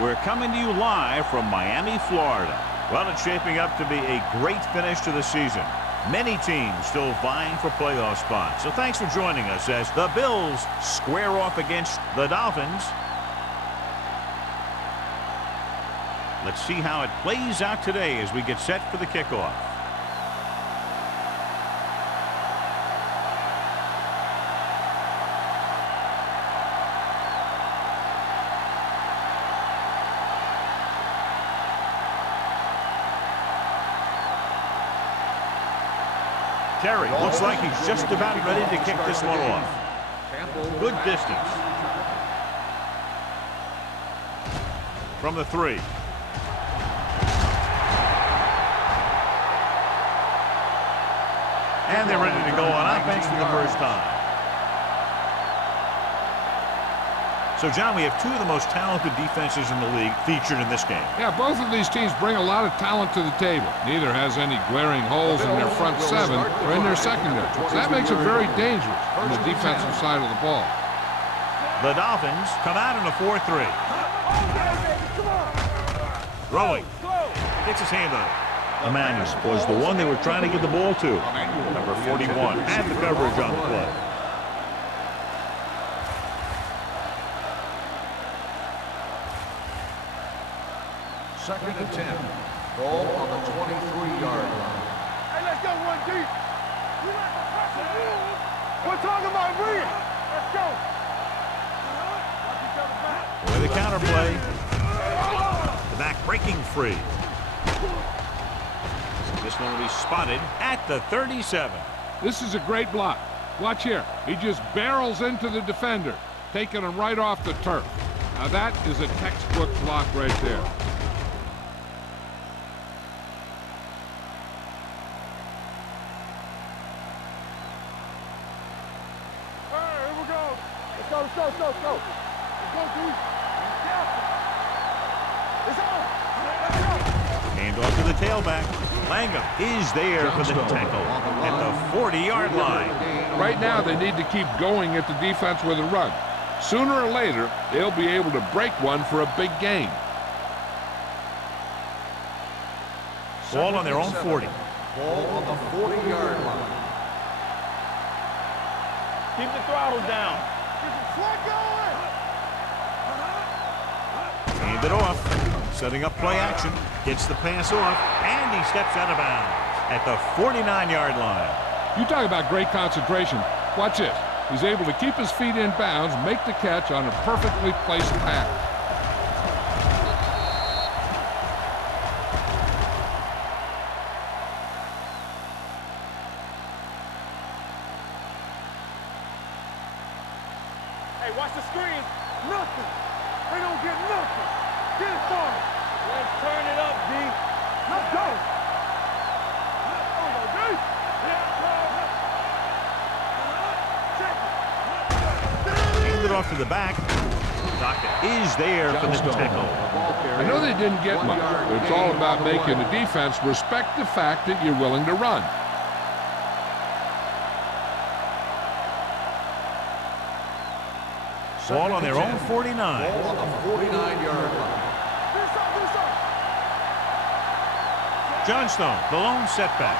We're coming to you live from Miami, Florida. Well, it's shaping up to be a great finish to the season. Many teams still vying for playoff spots. So thanks for joining us as the Bills square off against the Dolphins. Let's see how it plays out today as we get set for the kickoff. Terry looks like he's just about ready to kick this one off. Good distance. From the 3. And they're ready to go on offense for the first time. So, John, we have two of the most talented defenses in the league featured in this game. Yeah, both of these teams bring a lot of talent to the table. Neither has any glaring holes in their front 7 or in their secondary. So that makes it very dangerous on the defensive side of the ball. The Dolphins come out in a 4-3. Throwing. Gets his hand on it. Emmanuel was the one they were trying to get the ball to. Number 41 had the coverage on the play. Second and 10. Ball on the 23-yard line. Hey, let's go one deep. We like to press the rule. We're talking about real. Let's go. With the counterplay. The back breaking free. This one will be spotted at the 37. This is a great block. Watch here. He just barrels into the defender, taking him right off the turf. Now that is a textbook block right there. Let's go. Let's go, dude. It's on. Hand off to the tailback. Langham is there for the tackle at the 40-yard line. Right now, they need to keep going at the defense with a run. Sooner or later, they'll be able to break one for a big gain. Ball on their own 40. Ball on the 40-yard line. Keep the throttle down. Hand it off. Setting up play action. Gets the pass off. And he steps out of bounds at the 49-yard line. You talk about great concentration. Watch this. He's able to keep his feet in bounds, make the catch on a perfectly placed pass. Hey, watch the screen. Nothing. They don't get nothing. Get it for me. Let's turn it up, D. Let's go. Hand it off to the back. Dockett is there for the tackle. I know they didn't get much, but it's all about making the defense respect the fact that you're willing to run. Ball on their own 49. Ball on the 49-yard line. Johnstone, the lone setback.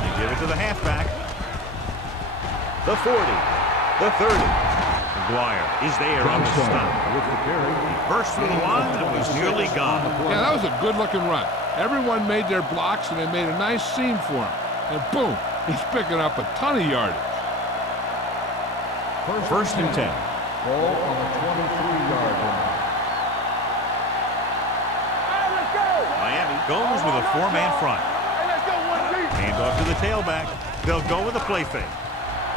They give it to the halfback. The 40, the 30. McGuire is there on the stop. He burst through the line and was nearly gone. Yeah, that was a good-looking run. Everyone made their blocks, and they made a nice seam for him. And boom, he's picking up a ton of yardage. First and 10. Ball on the 23-yard line. Miami goes with a 4-man front. Hand off to the tailback. They'll go with a play fake.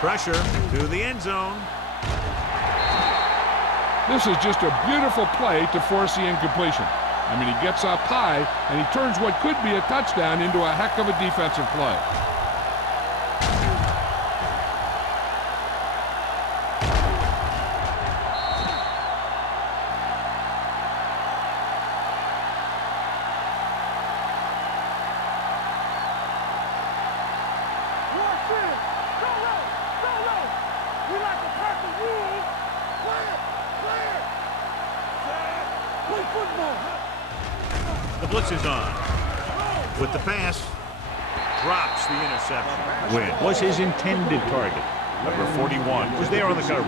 Pressure to the end zone. This is just a beautiful play to force the incompletion. I mean, he gets up high, and he turns what could be a touchdown into a heck of a defensive play. The blitz is on. With the pass, drops the interception. Wynn was his intended target. Number 41 was there on the cover.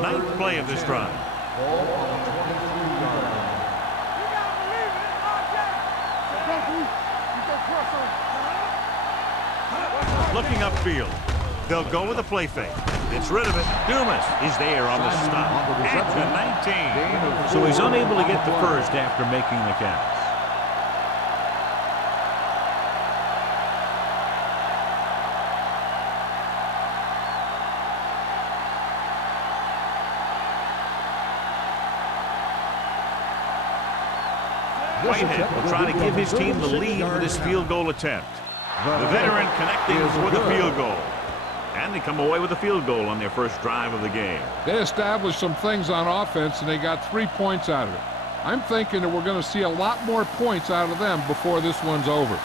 Ninth play of this drive. Ball on the 23-yard line. Looking upfield. They'll go with a play fake. Gets rid of it. Dumas is there on the stop at the 19. So he's unable to get the first after making the catch. Whitehead will try to give his team the lead with his field goal attempt. The veteran connecting for the field goal. And they come away with a field goal on their first drive of the game. They established some things on offense, and they got 3 points out of it. I'm thinking that we're going to see a lot more points out of them before this one's over.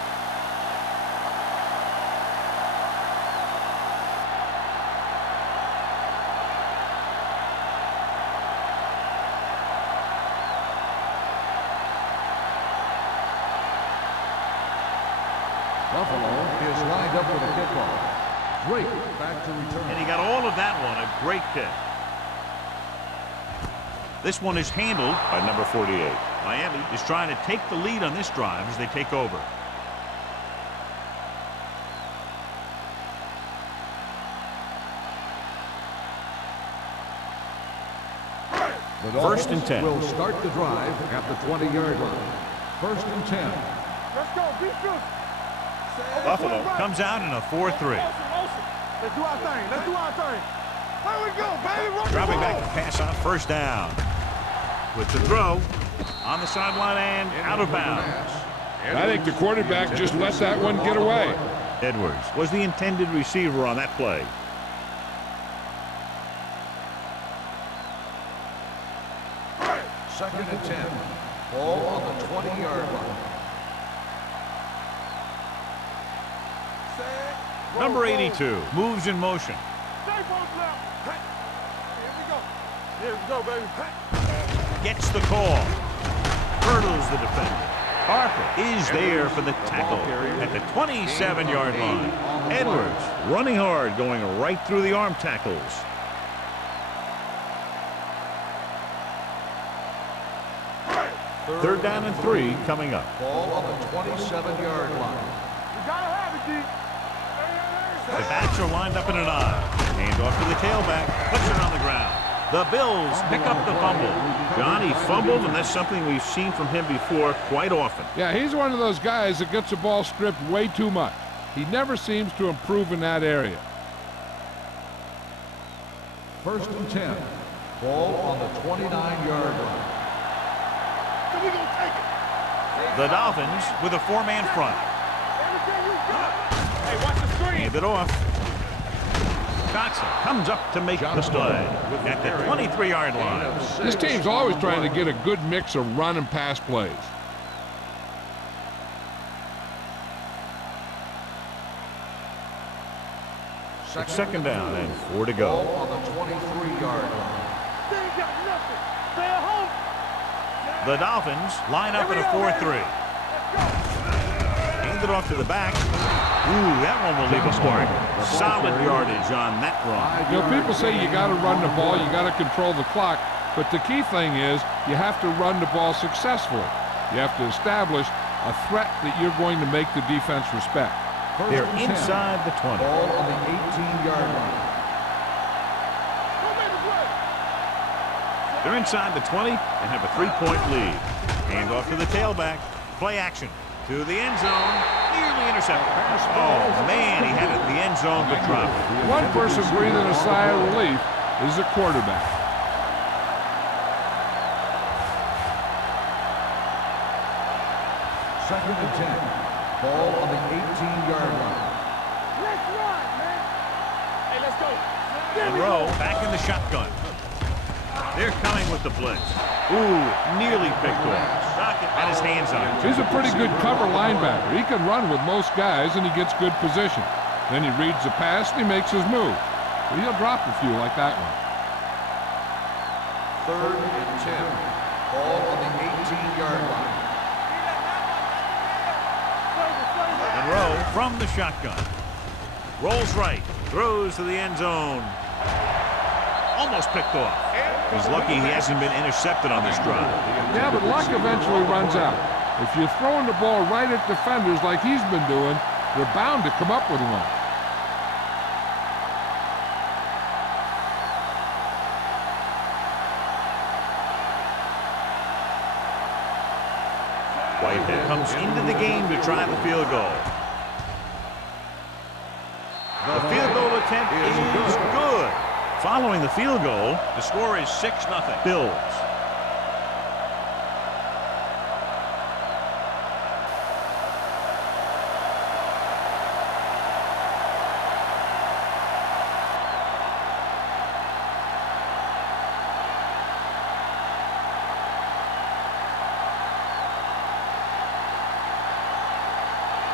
Buffalo is lined up for the kickoff. Drake back to return. And he got all of that one. A great kick. This one is handled by number 48. Miami is trying to take the lead on this drive as they take over. The First and 10. Will start the drive at the 20-yard line. First and 10. Let's go. Be good. Buffalo comes out in a 4-3. Let's do our thing. Let's do our thing. There we go, baby. Run Dropping the back ball. to pass on first down. With the throw on the sideline and out of bounds. I think the quarterback just let that one get away. Edwards was the intended receiver on that play. Second and 10. Ball on the 20-yard line. Number 82 moves in motion. Stay both left. Here we go. Here we go, baby. Gets the call. Hurdles the defender. Harper is there for the tackle at the 27-yard line. Edwards running hard, going right through the arm tackles. Third down and 3 coming up. Ball on the 27-yard line. You gotta have it, D. The backs are lined up in an I. Hand off to the tailback. Puts it on the ground. The Bills pick up the fumble. John, he fumbled, and that's something we've seen from him before quite often. Yeah, he's one of those guys that gets the ball stripped way too much. He never seems to improve in that area. First and 10. Ball on the 29-yard line. We gonna take it. The Dolphins with a 4-man front. Everything you got. Hey, watch the screen. Hand it off. Johnson comes up to make the play at the 23-yard line. This team's always trying to get a good mix of run and pass plays. It's second down and 4 to go. Ball on the 23-yard line. They ain't got nothing. Stay at home. The Dolphins line up in a 4-3. Hand it off to the back. Ooh, that one will leave a mark. Solid yardage on that run. You know, people say you got to run the ball, you got to control the clock, but the key thing is you have to run the ball successfully. You have to establish a threat that you're going to make the defense respect. They're inside the 20. Ball on the 18-yard line. They're inside the 20 and have a 3-point lead. Hand off to the tailback. Play action to the end zone. Nearly intercepted. Oh, man, he had it in the end zone but dropped it. One person breathing a sigh of relief is the quarterback. Second and 10. Ball on the 18-yard line. Let's run, man. Hey, let's go. Monroe back in the shotgun. They're coming with the blitz. Ooh, nearly picked off. Dockett had his hands on it. He's a pretty good cover linebacker. He can run with most guys, and he gets good position. Then he reads the pass, and he makes his move. But he'll drop a few like that one. 3rd and 10. Ball on the 18-yard line. Monroe from the shotgun. Rolls right. Throws to the end zone. Almost picked off. He's lucky he hasn't been intercepted on this drive. Yeah, but luck eventually runs out. If you're throwing the ball right at defenders like he's been doing, they're bound to come up with one. Whitehead comes into the game to try the field goal. The field goal attempt is good. Following the field goal, the score is 6-0. Bills.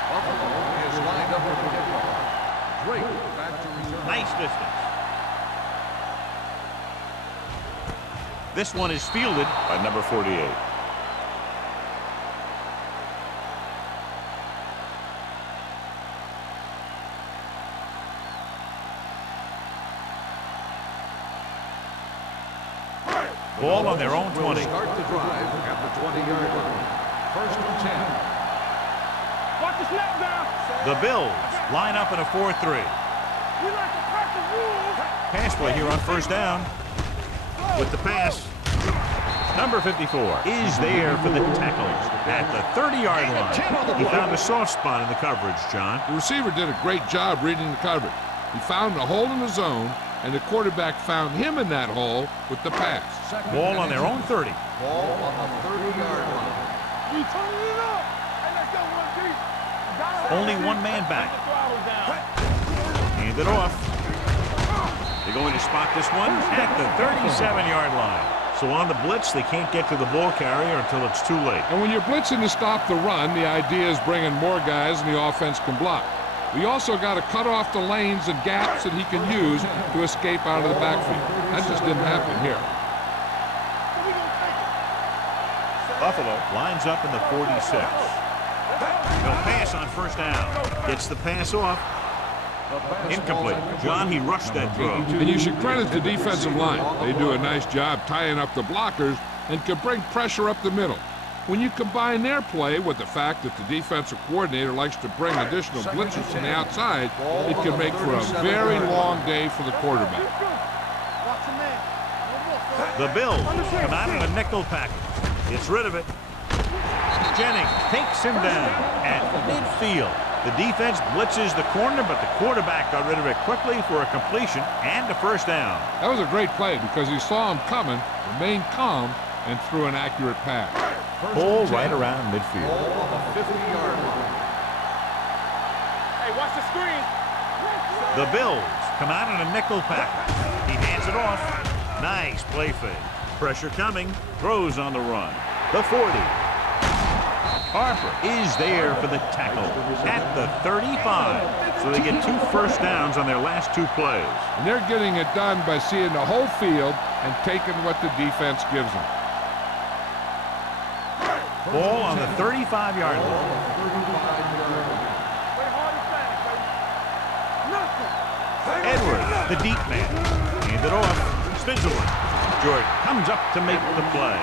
Buffalo is lined up with the kickoff. Drake back to return. Nice distance. This one is fielded by number 48. Ball on their own 20. Start the drive at the 20-yard line. 1st and 10. Watch the snap down. The Bills line up in a 4-3. We like to crack the rules. Pass play here on 1st down. With the pass, number 54 is there for the tackle at the 30-yard line. He found a soft spot in the coverage, John. The receiver did a great job reading the coverage. He found a hole in the zone, and the quarterback found him in that hole with the pass. Ball on their own 30. Ball on the 30-yard line. We turning it up. Hey, let's go, 1-3. Only one man back. Hand it off. They're going to spot this one at the 37-yard line. So on the blitz, they can't get to the ball carrier until it's too late. And when you're blitzing to stop the run, the idea is bringing more guys and the offense can block. We also got to cut off the lanes and gaps that he can use to escape out of the backfield. That just didn't happen here. Buffalo lines up in the 46. They'll pass on 1st down. Gets the pass off. Incomplete. John, he rushed that throw. And you should credit the defensive line. They do a nice job tying up the blockers and can bring pressure up the middle. When you combine their play with the fact that the defensive coordinator likes to bring additional blitzers from the outside, it can make for a very long day for the quarterback. The Bills come out in a nickel package. Gets rid of it. Jennings takes him down at midfield. The defense blitzes the corner, but the quarterback got rid of it quickly for a completion and a 1st down. That was a great play because he saw him coming, remained calm, and threw an accurate pass. Ball right around midfield. Ball on the 50-yard line. Hey, watch the screen. The Bills come out in a nickel package. He hands it off. Nice play fake. Pressure coming. Throws on the run. The 40. Harper is there for the tackle at the 35. So they get 2 1st downs on their last 2 plays. And they're getting it done by seeing the whole field and taking what the defense gives them. Ball on the 35-yard line. Edwards, the deep man. Hand it off. Spins away. Jordan comes up to make the play.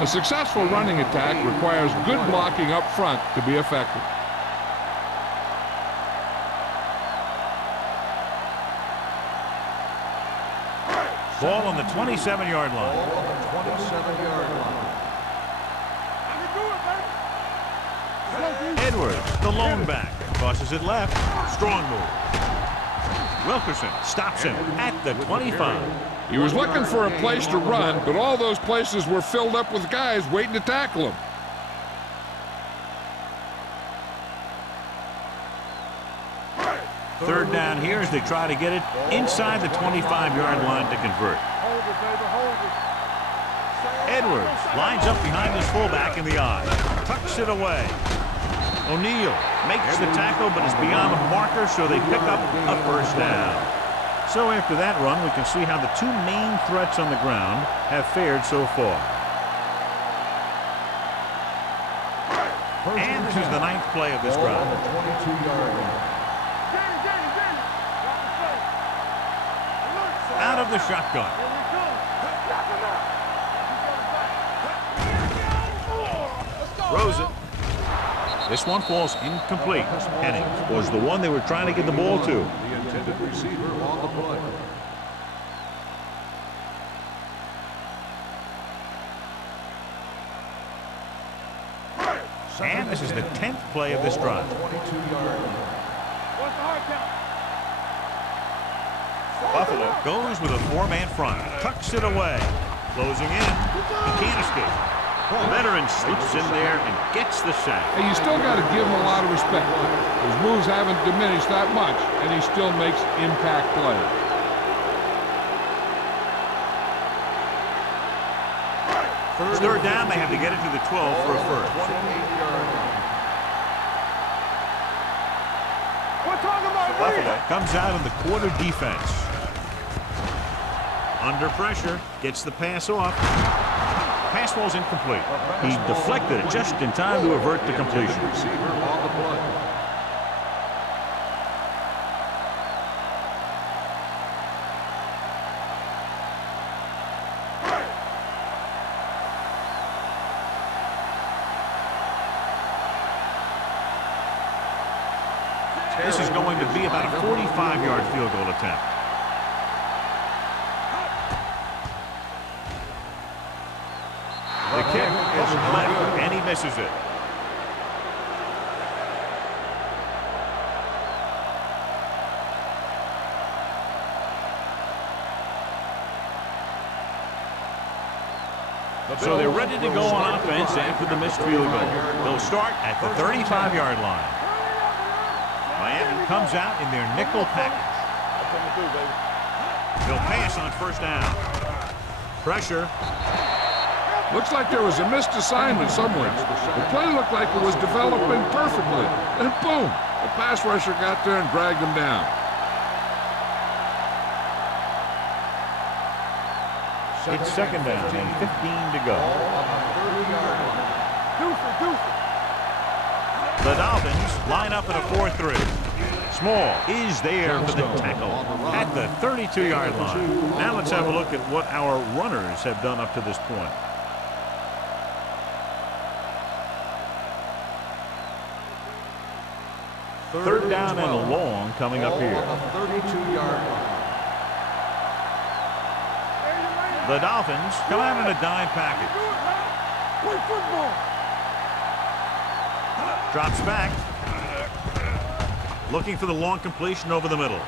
A successful running attack requires good blocking up front to be effective. Ball on the 27-yard line. Ball on the 27-yard line. Edwards, the lone back, tosses it left. Strong move. Wilkerson stops him at the 25. He was looking for a place to run, but all those places were filled up with guys waiting to tackle him. Third down here as they try to get it inside the 25-yard line to convert. Edwards lines up behind his fullback in the eye. Tucks it away. O'Neal makes the tackle, but it's beyond the marker, so they pick up a 1st down. So after that run, we can see how the two main threats on the ground have fared so far. And this is the 9th play of this drive. 22-yard line. Out of the shotgun. Throws it. This one falls incomplete. Henning was the one they were trying to get the ball to. The intended receiver on the play. And this is the 10th play of this drive. 22-yard line. Buffalo goes with a 4-man front. Tucks it away. Closing in. He can't escape. The veteran slips in there and gets the sack. And you still got to give him a lot of respect. His moves haven't diminished that much, and he still makes impact plays. It's third down. They have to get it to the 12 for a first. 28-yard line. Buffalo comes out in the quarter defense. Under pressure, gets the pass off. Pass ball's incomplete. He deflected it just in time to avert the completion. Receiver on the play. This is going to be about a 45-yard field goal attempt. The kick is left, and he misses it. So they're ready to go on offense after the missed field goal. They'll start at the 35-yard line. Miami comes out in their nickel package. They'll pass on first down. Pressure. Looks like there was a missed assignment somewhere. The play looked like it was developing perfectly. And boom, the pass rusher got there and dragged him down. It's second down and 15 to go. The Dolphins line up in a 4-3. Small is there for the tackle at the 32-yard line. Now let's have a look at what our runners have done up to this point. Third down and long coming up here. 32-yard line. The Dolphins come out in a dime package. Drops back. Looking for the long completion over the middle.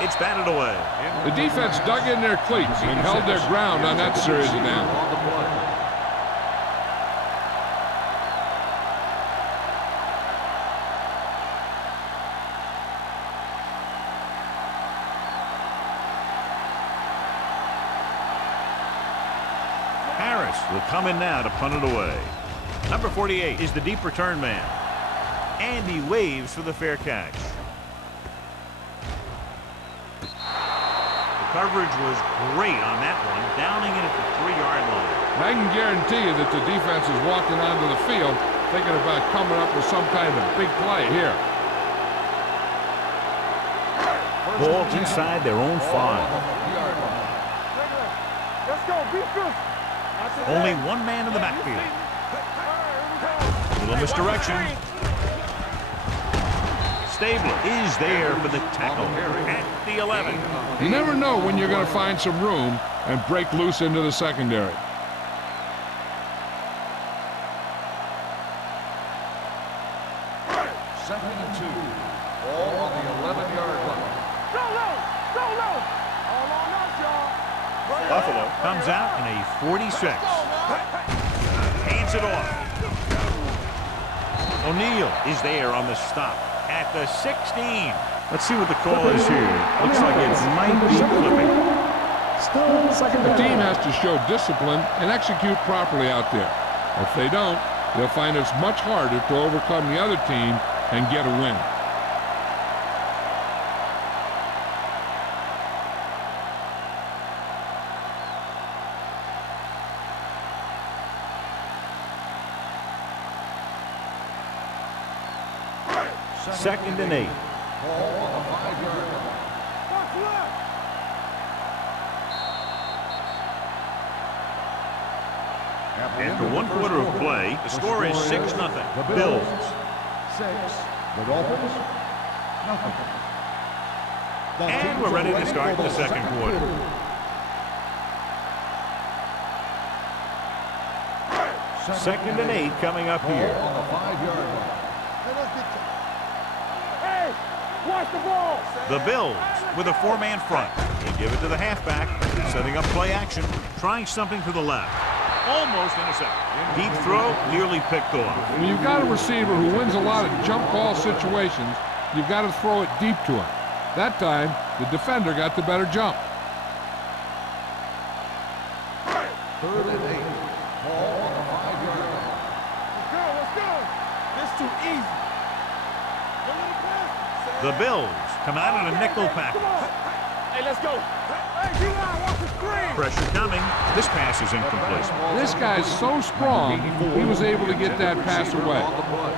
It's batted away. The defense dug in their cleats and held their ground on that series of downs. On the play. Harris will come in now to punt it away. Number 48 is the deep return man. And he waves for the fair catch. The coverage was great on that one, downing it at the 3-yard line. And I can guarantee you that the defense is walking onto the field thinking about coming up with some kind of big play here. Ball inside their own 5. Let's go, be good. Only one man in the backfield. Little misdirection. Stable is there for the tackle at the 11. You never know when you're going to find some room and break loose into the secondary. Second and 2. Ball on the 11-yard line. Go low. Go low. All on us, y'all. Buffalo comes out in a 46. Hands it off. O'Neal is there on the stop at the 16. Let's see what the call is here. Looks like it might be flipping. The team has to show discipline and execute properly out there. If they don't, they'll find it's much harder to overcome the other team and get a win. 2nd and 8. Ball on the 5-yard line. Watch left. After 1 quarter of play, the score is 6-0. Bills. 6. The Dolphins, nothing. And we're ready to start the 2nd quarter. Second and 8 coming up here. On the 5-yard line. Hey, watch the ball. The Bills with a 4-man front. They give it to the halfback, setting up play action, trying something to the left. Almost intercepted. Deep throw, nearly picked off. When you've got a receiver who wins a lot of jump ball situations, you've got to throw it deep to him. That time, the defender got the better jump. 3rd and 8. Ball on the 5-yard line. Let's go. This too easy. The Bills come out in a nickel package. Hey, let's go. Hey, D-line, watch the screen. Pressure coming. This pass is incomplete. This guy's so strong, he was able to get that pass away. On the play.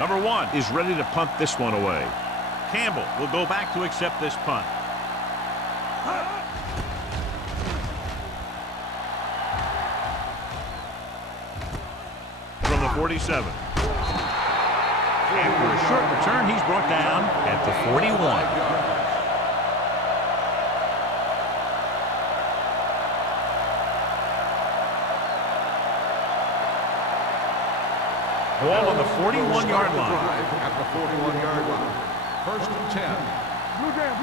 Number 1 is ready to punt this one away. Campbell will go back to accept this punt. From the 47. After a short return, he's brought down at the 41. Ball on the 41-yard line. At the 41-yard line. 1st and 10. Blue jam.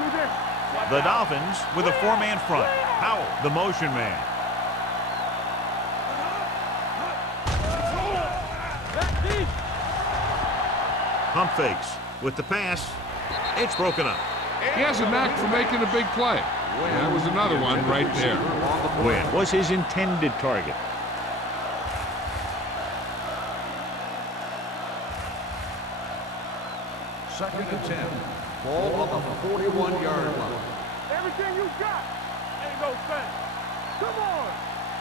The Dolphins with a 4-man front. Howell, the motion man. Pump fakes with the pass. It's broken up. He has a knack for making a big play. That was another one right there. Wynn was his intended target. Second and 10. Ball on the 41-yard line. Everything you got. Ain't no sense. Come on.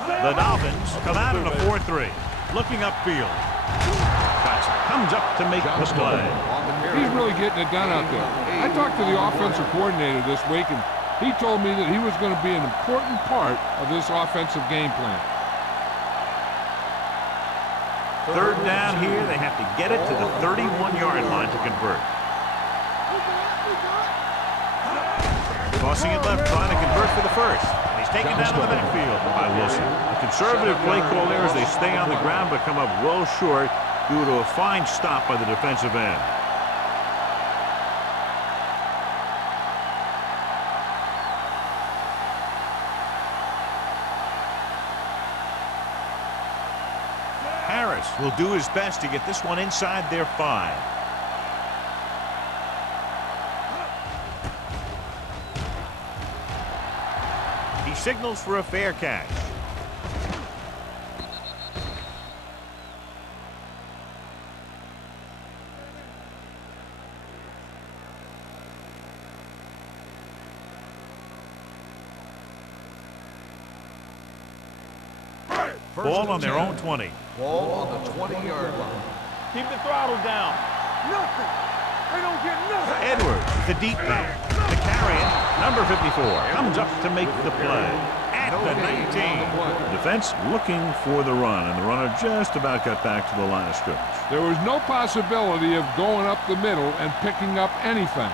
The Dolphins come out in a 4-3. Looking upfield. Johnson comes up to make the play. He's really getting it done out there. I talked to the offensive coordinator this week, and he told me that he was going to be an important part of this offensive game plan. 3rd down here. They have to get it to the 31-yard line to convert. Tossing it left, trying to convert for the first. And he's taken down in the backfield by Wilson. A conservative play call there as they stay on the ground but come up well short due to a fine stop by the defensive end. Harris will do his best to get this one inside their 5. He signals for a fair catch. Ball on their own 20. Ball on the 20-yard line. Keep the throttle down. Nothing. They don't get nothing. Edwards, the deep man. The carry, number 54, comes up to make the play. At the 19. Defense looking for the run, and the runner just about got back to the line of scrimmage. There was no possibility of going up the middle and picking up anything.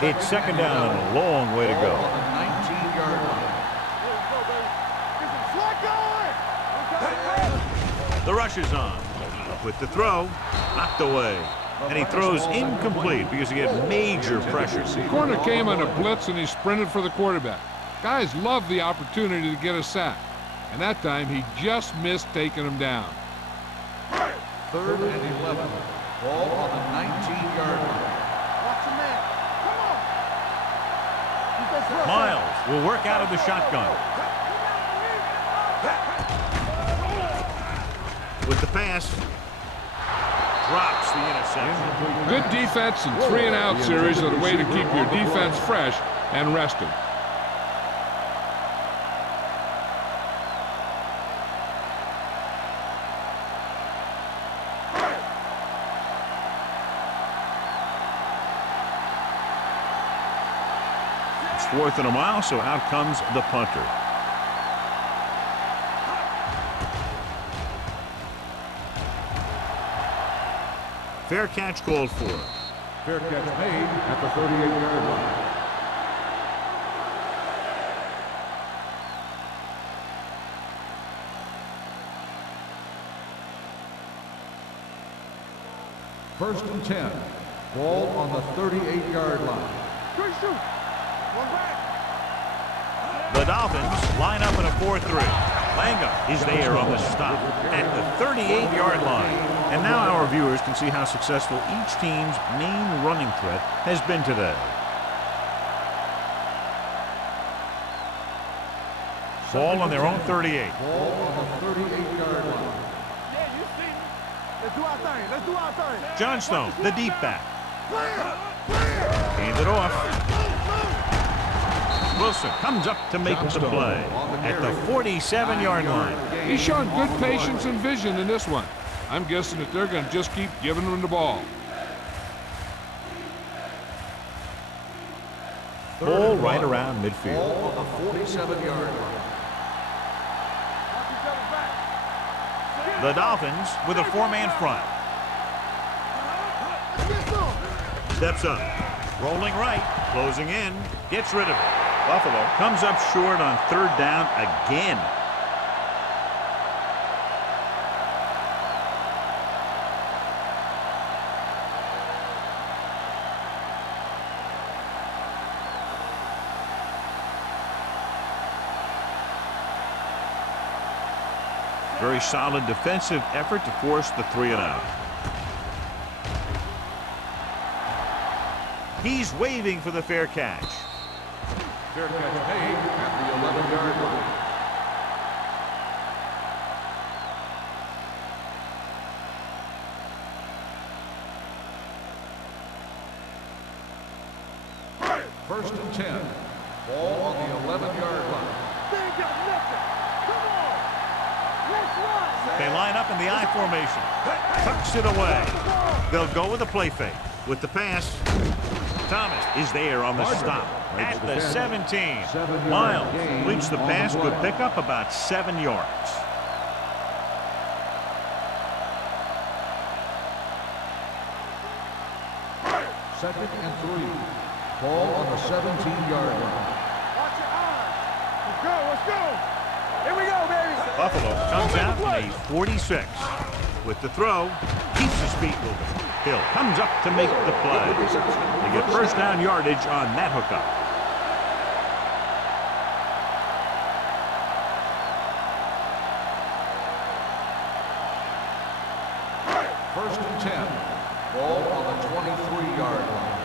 It's 2nd down and a long way to go. Ball on the 19-yard line. The rush is on. With the throw, knocked away. And he throws incomplete because he had major pressure. The corner came on a blitz and he sprinted for the quarterback. Guys love the opportunity to get a sack. And that time he just missed taking him down. 3rd and 11. Ball on the 19-yard line. Watch the man. Come on. Miles will work out of the shotgun. With the pass. drops the interception. Good defense and 3-and-out series are the way to keep your defense fresh and rested. It's 4th and a mile, so out comes the punter. Fair catch called for. Fair catch made at the 38-yard line. First and 10. Ball on the 38-yard line. The Dolphins line up in a 4-3. Langham is there on the stop at the 38-yard line. And now our viewers can see how successful each team's main running threat has been today. Ball on their own 38. Ball on the 38-yard line. Yeah, you see me. Let's do our thing. Let's do our thing. Johnstone, the deep back. Hand it off. Wilson comes up to make the play at the 47-yard line. He's showing good patience and vision in this one. I'm guessing that they're going to just keep giving him the ball. Ball right around midfield. Ball on the 47-yard line. The Dolphins with a 4-man front. Steps up. Rolling right. Closing in. Gets rid of it. Buffalo comes up short on 3rd down again. Very solid defensive effort to force the 3-and-out. He's waving for the fair catch. Fair catch made at the 11-yard line. First and 10. Ball on the 11-yard line. They ain't got nothing. Come on. Let's run. They line up in the I formation. Tucks it away. They'll go with a play fake. With the pass, Thomas is there on the stop at the 17. Miles completes the pass. Could pick up about 7 yards. Second and 3. Ball on the 17-yard line. Watch your eyes. Let's go. Let's go. Here we go, baby. Buffalo comes out in a 46. With the throw, keeps his feet moving. Hill comes up to make the play. They get first down yardage on that hookup. First and 10. Ball on the 23-yard line.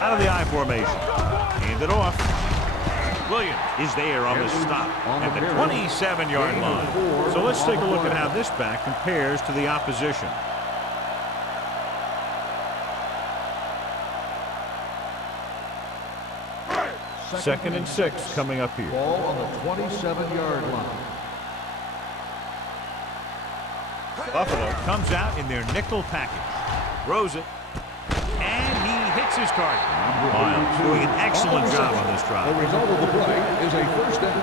Out of the I formation. Hand it off. Williams is there on the stop at the 27-yard line. So let's take a look at how this back compares to the opposition. Second and 6 coming up here. Ball on the 27-yard line. Buffalo comes out in their nickel package. Throws it. And he hits his target. Miles doing an excellent job on this drive. The result of the play is a first down.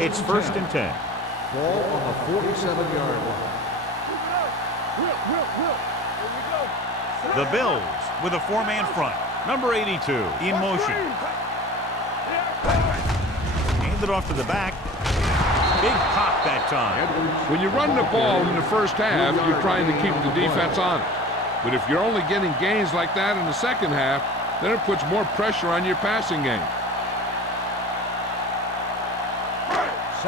It's first and 10. Ball on the 47-yard line. The Bills with a 4-man front. Number 82 in motion. Hand it off to the back. Big pop that time. When you run the ball in the first half, you're trying to keep the defense on it. But if you're only getting gains like that in the second half, then it puts more pressure on your passing game.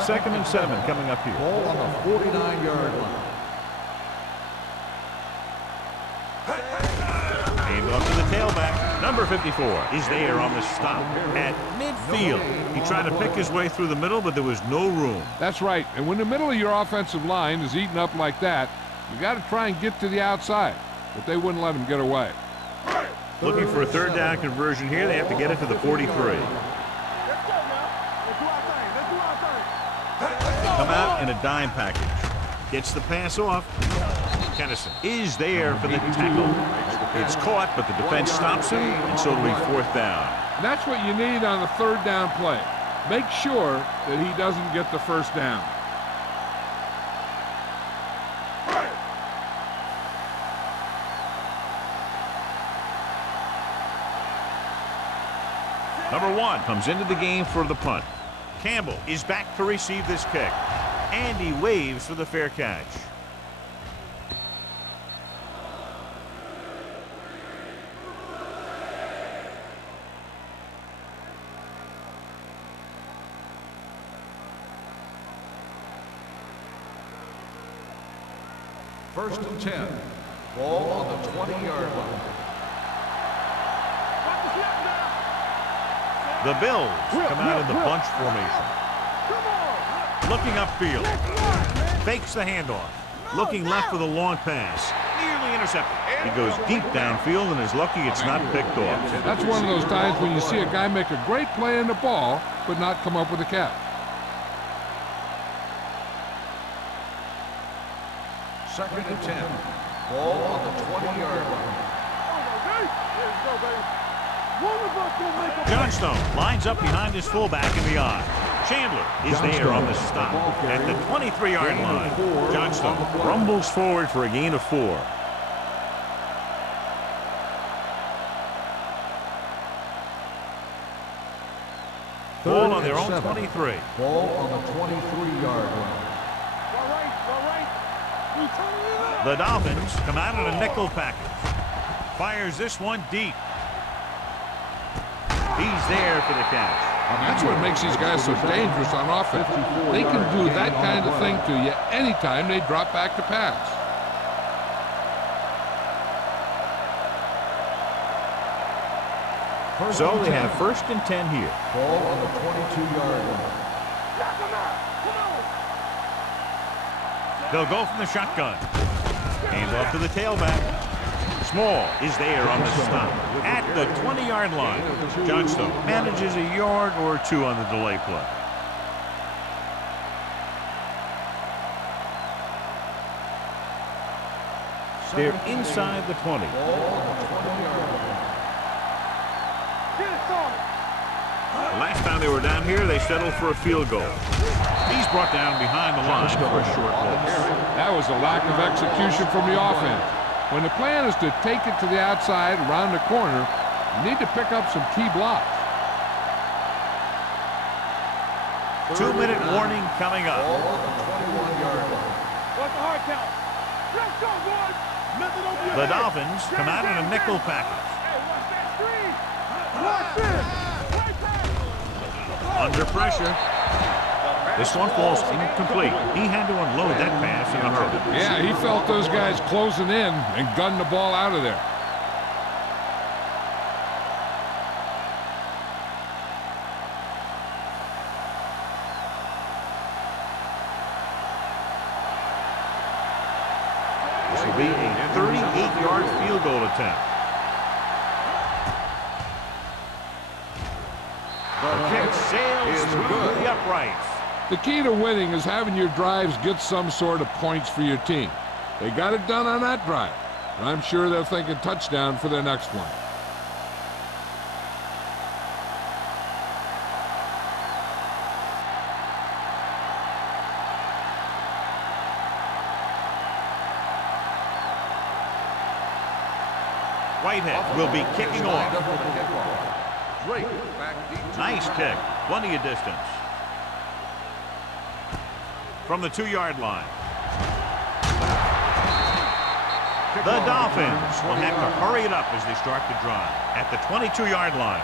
Second and 7 coming up here. Ball on the 49-yard line. Hand it Off to the tailback. Number 54 is there on the stop at midfield. He tried to pick his way through the middle, but there was no room. That's right. And when the middle of your offensive line is eaten up like that, you got to try and get to the outside. But they wouldn't let him get away. Looking for a third down conversion here. They have to get it to the 43. Come out in a dime package. Gets the pass off. Kennison is there for the tackle. It's caught, but the defense stops him, and so it'll be fourth down. And that's what you need on a third down play. Make sure that he doesn't get the first down. Number 1 comes into the game for the punt. Campbell is back to receive this kick. And he waves for the fair catch. First and 10. Ball on the 20-yard line. The Bills come out in the bunch formation. Looking upfield. Fakes the handoff. Looking left for the long pass. Nearly intercepted. He goes deep downfield and is lucky it's not picked off. That's one of those times when you see a guy make a great play in the ball, but not come up with a catch. Second and 10. Ball on the 20-yard line. Johnstone lines up behind his fullback in the eye. Chandler is there on the stop at the 23-yard line. Johnstone rumbles forward for a gain of 4. Ball on their own 23. Ball on the 23-yard line. The Dolphins come out in a nickel package. Fires this one deep. He's there for the catch. That's what makes these guys so dangerous on offense. They can do that kind of thing to you anytime they drop back to pass. So they have first and 10 here. Ball on the 22-yard line. They'll go from the shotgun. Hands off to the tailback. Small is there on the stop at the 20-yard line. Johnstone manages a yard or 2 on the delay play. They're inside the 20. Last time they were down here, they settled for a field goal. He's brought down behind the line for a short loss. That was a lack of execution from the offense. When the plan is to take it to the outside around the corner, you need to pick up some key blocks. 2-minute warning coming up. The Dolphins come out in a nickel package. Under pressure. This one falls incomplete. He had to unload that pass in a hurry. Yeah, he felt those guys closing in and gunned the ball out of there. This will be a 38-yard field goal attempt. The kick sails through the uprights. The key to winning is having your drives get some sort of points for your team. They got it done on that drive, and I'm sure they're thinking touchdown for their next one. Whitehead will be kicking off. Nice kick. Plenty of distance. From the 2-yard line. The Dolphins will have to hurry it up as they start the drive at the 22-yard line.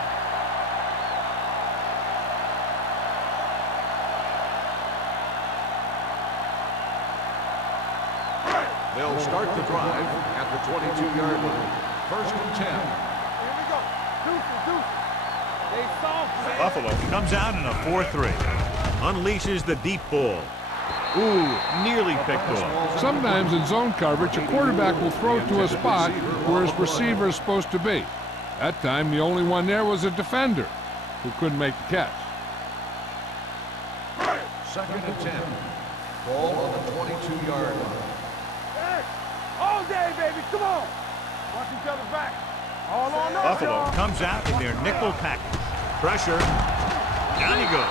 They'll start the drive at the 22-yard line. First and 10. Here we go. Deuces. They soft. Buffalo comes out in a 4-3. Unleashes the deep ball. Ooh, nearly picked off. Sometimes in zone coverage, a quarterback will throw to a spot where his receiver is supposed to be. That time, the only one there was a defender who couldn't make the catch. 2nd and 10. Ball on the 22-yard line. Hey, all day, baby. Come on. Watch each other's back. All on us, Buffalo y'all. comes out in their nickel package. Pressure. Down he goes.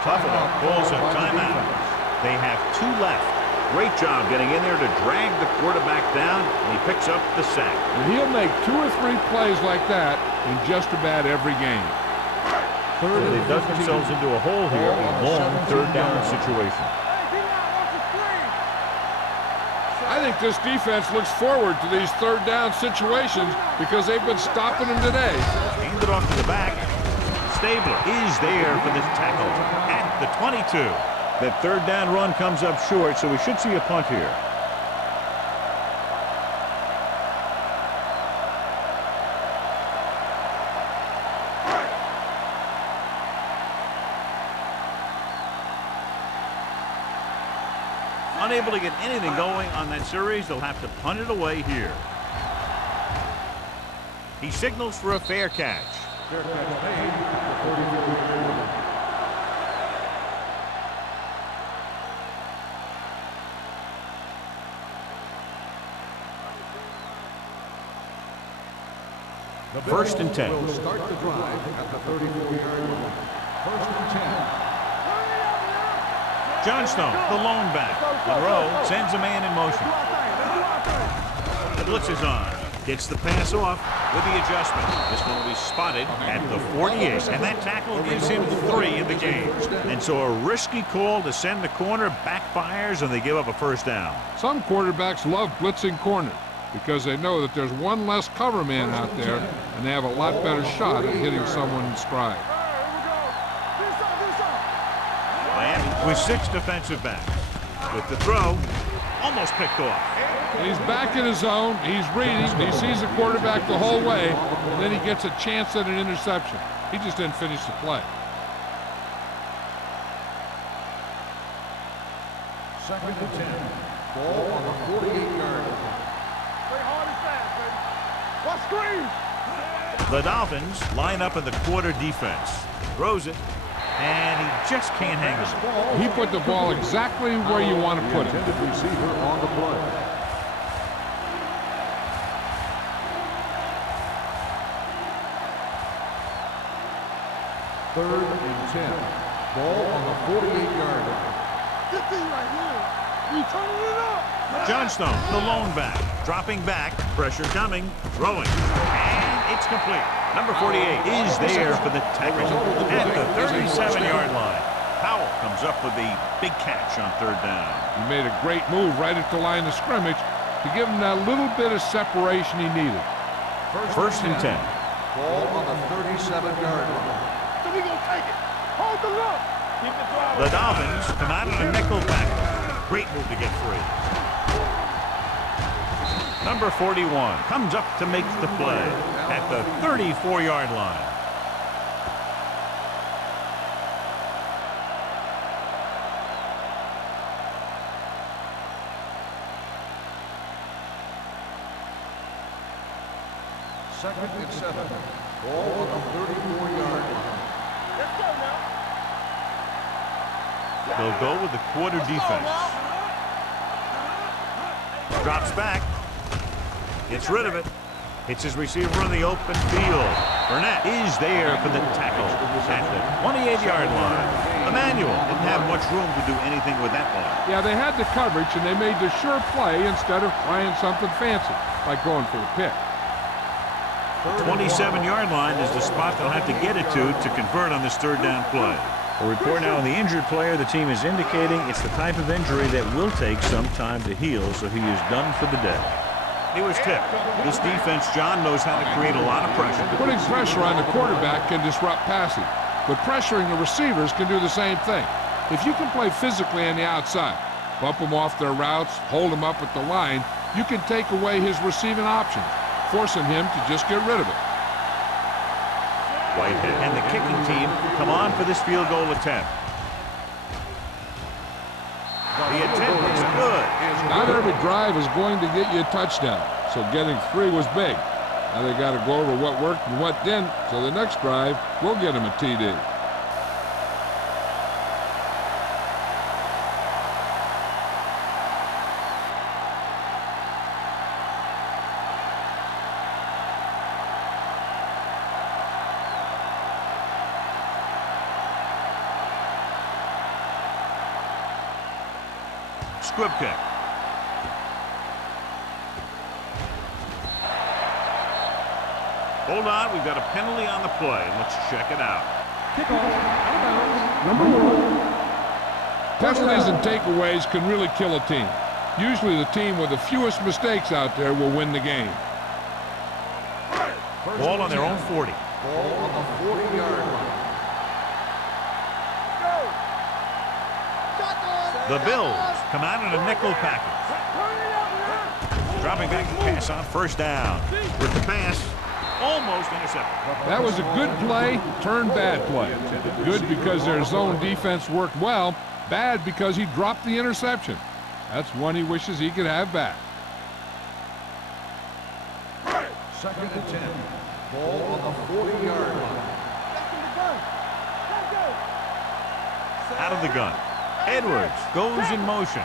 Buffalo calls a timeout. They have 2 left. Great job getting in there to drag the quarterback down, and he picks up the sack. And he'll make 2 or 3 plays like that in just about every game. So they've dug themselves into a hole here, a long 3rd down situation. Hey, D-line, watch the screen. I think this defense looks forward to these 3rd down situations because they've been stopping them today. Hand it off to the back. Stabler is there for the tackle at the 22. That 3rd down run comes up short, so we should see a punt here. Unable to get anything going on that series, they'll have to punt it away here. He signals for a fair catch. Fair catch made at the 34-yard line. The 1st and 10. will start the drive at the 34-yard line. 1st and 10. Johnstone, the lone back. Monroe sends a man in motion. The blitz is on. Gets the pass off with the adjustment. This one will be spotted at the 48, and that tackle gives him 3 in the game. And so a risky call to send the corner backfires, and they give up a 1st down. Some quarterbacks love blitzing corners because they know that there's one less cover man out there, and they have a lot better shot at hitting someone in stride. Miami with 6 defensive backs. With the throw, almost picked off. He's back in his zone. He's reading. He sees the quarterback the whole way, and then he gets a chance at an interception. He just didn't finish the play. 2nd and 10. Ball on the 48-yard line. Play hard and fast, baby. Watch screen. The Dolphins line up in the quarter defense. Throws it, and he just can't hang on. He put the ball exactly where you want to put it. Intended receiver on the play. Third and 10. Ball on the 48-yard line. This thing right here. We turning it up. Johnstone, the lone back, dropping back, pressure coming, throwing, and it's complete. Number 48 is there for the tackle at the 37-yard line. Powell comes up with a big catch on 3rd down. He made a great move right at the line of scrimmage to give him that little bit of separation he needed. 1st and 10. Ball on the 37-yard line. So we gonna take it. Hold the look. Keep it driving. The Dolphins come out in a nickel back. Great move to get free. Number 41 comes up to make the play at the 34-yard line. Second and 7. Ball on the 34-yard line. Let's go now. They'll go with the quarter defense. Drops back. Gets rid of it. Hits his receiver in the open field. Burnett is there for the tackle at the 28-yard line. Emmanuel didn't have much room to do anything with that ball. Yeah, they had the coverage, and they made the sure play instead of trying something fancy, like going for the pick. 27-yard line is the spot they'll have to get it to convert on this 3rd down play. A report now on the injured player. The team is indicating it's the type of injury that will take some time to heal, so he is done for the day. He was tipped. This defense, John, knows how to create a lot of pressure. Putting pressure on the quarterback can disrupt passing, but pressuring the receivers can do the same thing. If you can play physically on the outside, bump them off their routes, hold them up at the line, you can take away his receiving options. forcing him to just get rid of it. Whitehead and the kicking team come on for this field goal attempt. The attempt is good. Not every drive is going to get you a touchdown, so getting 3 was big. Now they got to go over what worked and what didn't, so the next drive will get him a TD. Squib kick. Hold on, we've got a penalty on the play. Let's check it out. Penalties and takeaways can really kill a team. Usually the team with the fewest mistakes out there will win the game. Ball on their own 40. Ball on the 40-yard line. The Bills come out in a nickel package. Dropping back to pass on first down. With the pass, almost intercepted. That was a good play, turned bad play. Good because their zone defense worked well. Bad because he dropped the interception. That's one he wishes he could have back. 2nd and 10. Ball on the 40-yard line. Out of the gun. Edwards goes in motion.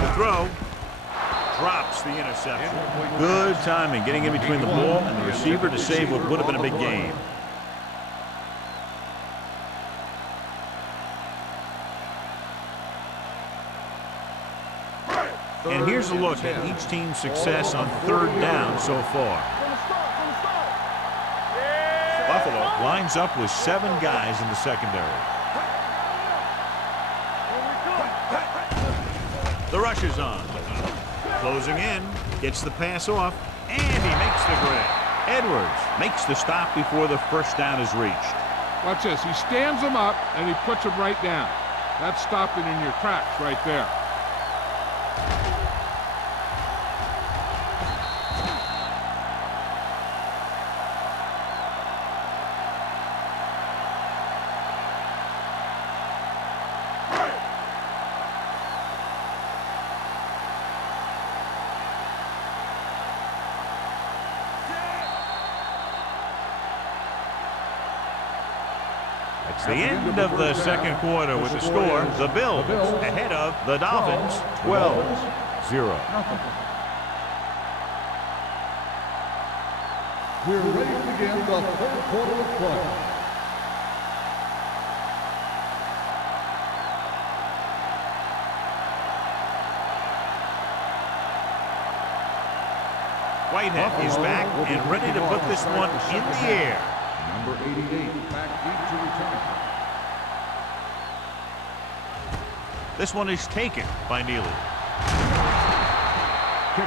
The throw drops the interception. Good timing, getting in between the ball and the receiver to save what would have been a big game. And here's a look at each team's success on 3rd down so far. Buffalo lines up with 7 guys in the secondary. The rush is on. Closing in, gets the pass off, and he makes the grab. Edwards makes the stop before the first down is reached. Watch this. He stands him up, and he puts him right down. That's stopping in your tracks right there. It's the end of the second quarter with the score. The Bills ahead of the Dolphins 12-0. We're ready to begin the 3rd quarter of play. Whitehead is back and ready to put this one in the air. Number 88, back deep to return. This one is taken by Neely.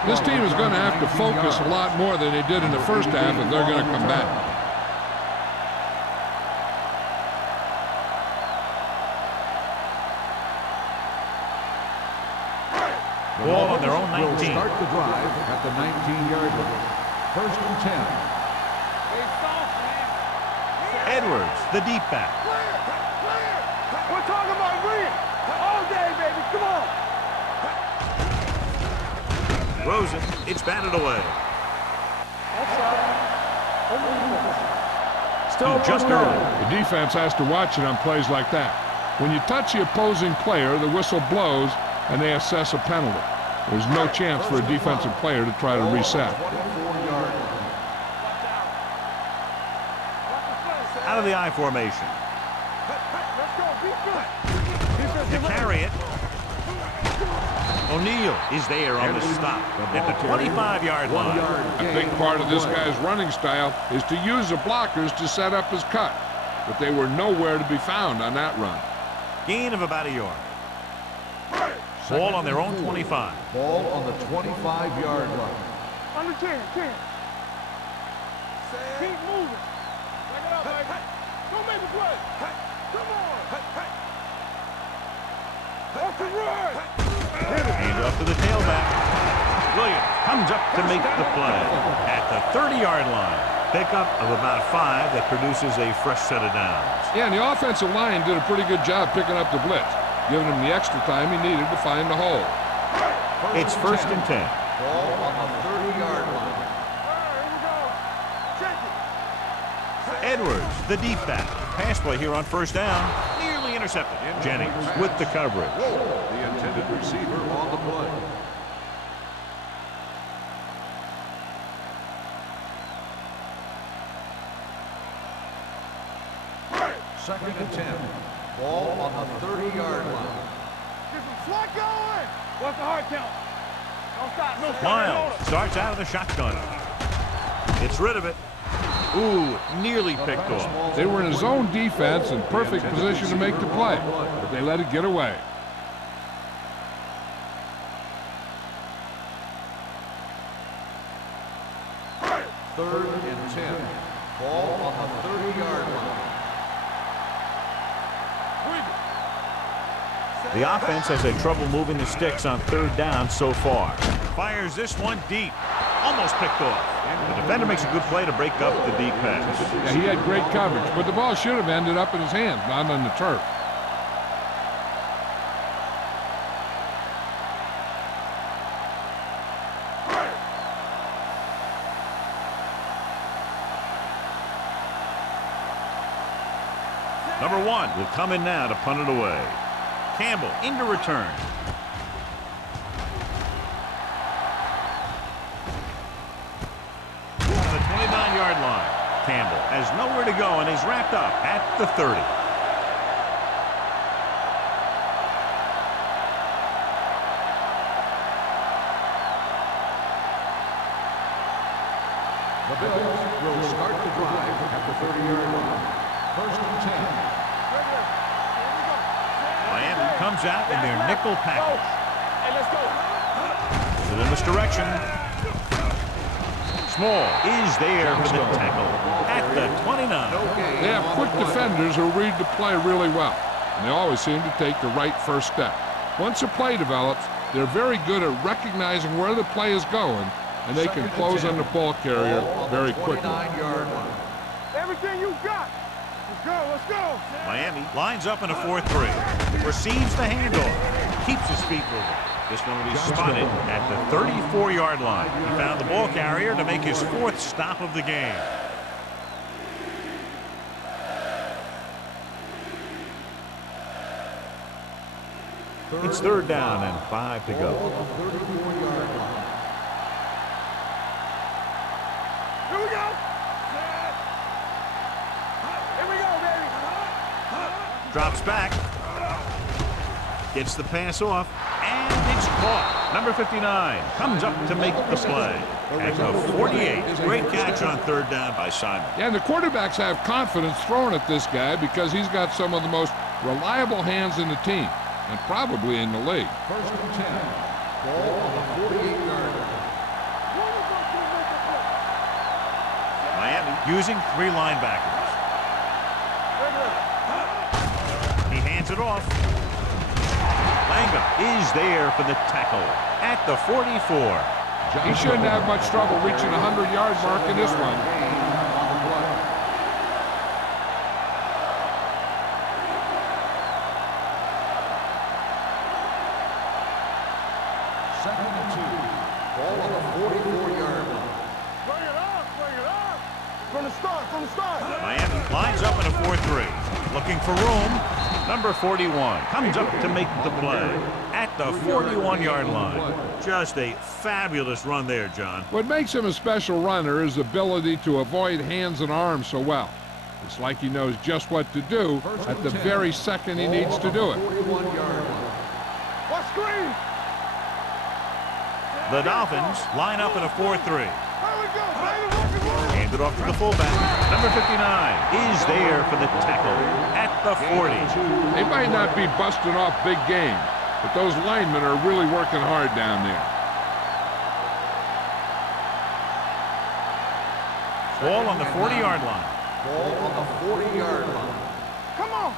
This team is going to have to focus a lot more than they did in the first half if they're going to come back. Ball on their own 19. Will start the drive at the 19-yard line. 1st and 10. Edwards, the deep back. We're talking about green. All day, baby. Come on. Rosen, it's batted away. Still Just early. The defense has to watch it on plays like that. When you touch the opposing player, the whistle blows, and they assess a penalty. There's no chance for a defensive player to try to reset. Out of the I formation. To carry it. O'Neal is there on the stop at the 25-yard line. A big part of this guy's running style is to use the blockers to set up his cut, but they were nowhere to be found on that run. Gain of about a yard. Ball on their own 25. Ball on the 25-yard line. On the 10. Keep moving. Back it up, baby. Don't make a play. Come on. Off the run. Hand off to the tailback. Williams comes up to make the play at the 30-yard line. Pickup of about 5 that produces a fresh set of downs. Yeah, and the offensive line did a pretty good job picking up the blitz, giving him the extra time he needed to find the hole. It's first and 10. Ball on the 30-yard line. Edwards, the deep back. Pass play here on first down. Nearly intercepted. Jennings with the coverage. The intended receiver on the play. Second and 10. Ball on the 30-yard line. Get some slack going. What's the hard count? Don't stop. No stop. Miles starts out of the shotgun. It's rid of it. Ooh, nearly picked off. They were in a zone defense in perfect position to make the play, but they let it get away. Third and 10. Ball on the 30-yard line. The offense has had trouble moving the sticks on third down so far. Fires this one deep. Almost picked off. The defender makes a good play to break up the deep pass. Yeah, he had great coverage, but the ball should have ended up in his hands, not on the turf. Number 1 will come in now to punt it away. Campbell into return. On the 29-yard line. Campbell has nowhere to go and is wrapped up at the 30. The Bills will start the drive at the 30-yard line. First and 10. Miami comes out in their nickel package. Hey, let's go. In this direction. Small is there for the tackle at the 29. They have quick defenders who read the play really well, and they always seem to take the right first step. Once a play develops, they're very good at recognizing where the play is going, and they can close on the ball carrier very quickly. Everything you got. Let's go, let's go. Miami lines up in a 4-3. Receives the handoff. Keeps his feet moving. This one will be spotted at the 34-yard line. He found the ball carrier to make his 4th stop of the game. It's third down and 5 to go. Here we go. Here we go, baby. Drops back. Gets the pass off. And it's caught. Number 59 comes up to make the play. At the 48. Great catch on third down by Simon. Yeah, and the quarterbacks have confidence throwing at this guy because he's got some of the most reliable hands in the team, and probably in the league. First and 10. Ball on the 48-yard line. Miami using 3 linebackers. He hands it off. Langa is there for the tackle at the 44. He shouldn't have much trouble reaching the 100-yard mark in this one. Second and 2. Ball on the 44-yard line. Bring it up, bring it up. From the start. Miami lines up in a 4-3. Looking for room. Number 41 comes up to make the play at the 41-yard line. Just a fabulous run there, John. What makes him a special runner is the ability to avoid hands and arms so well. It's like he knows just what to do at the very second he needs to do it. 41-yard line. What screen? The Dolphins line up in a 4-3. Here we go, baby. Hand it off to the fullback. Number 59 is there for the tackle at the 40. They might not be busting off big game, but those linemen are really working hard down there. Ball on the 40-yard line. Ball on the 40-yard line. Come on.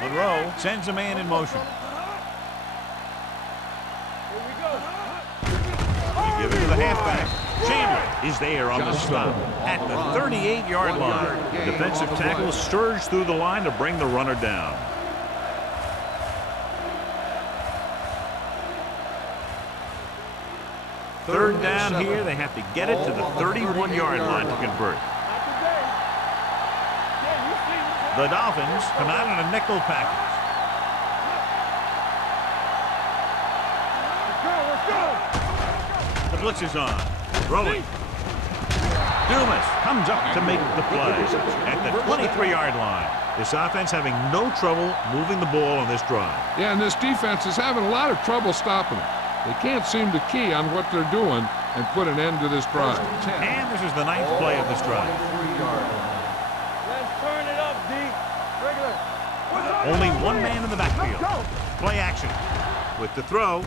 Monroe sends a man in motion. Give it to the halfback. Chandler is there on the stop at the 38-yard line. The defensive tackle surged through the line to bring the runner down. Third down here. They have to get it to the 31-yard line to convert. The Dolphins come out in a nickel package. The blitz is on. Rolling. Dumas comes up to make the play at the 23-yard line. This offense having no trouble moving the ball on this drive. Yeah, and this defense is having a lot of trouble stopping it. They can't seem to key on what they're doing and put an end to this drive. And this is the 9th play of this drive. Let's turn it up, D. Regular. Only one man in the backfield. Play action. With the throw,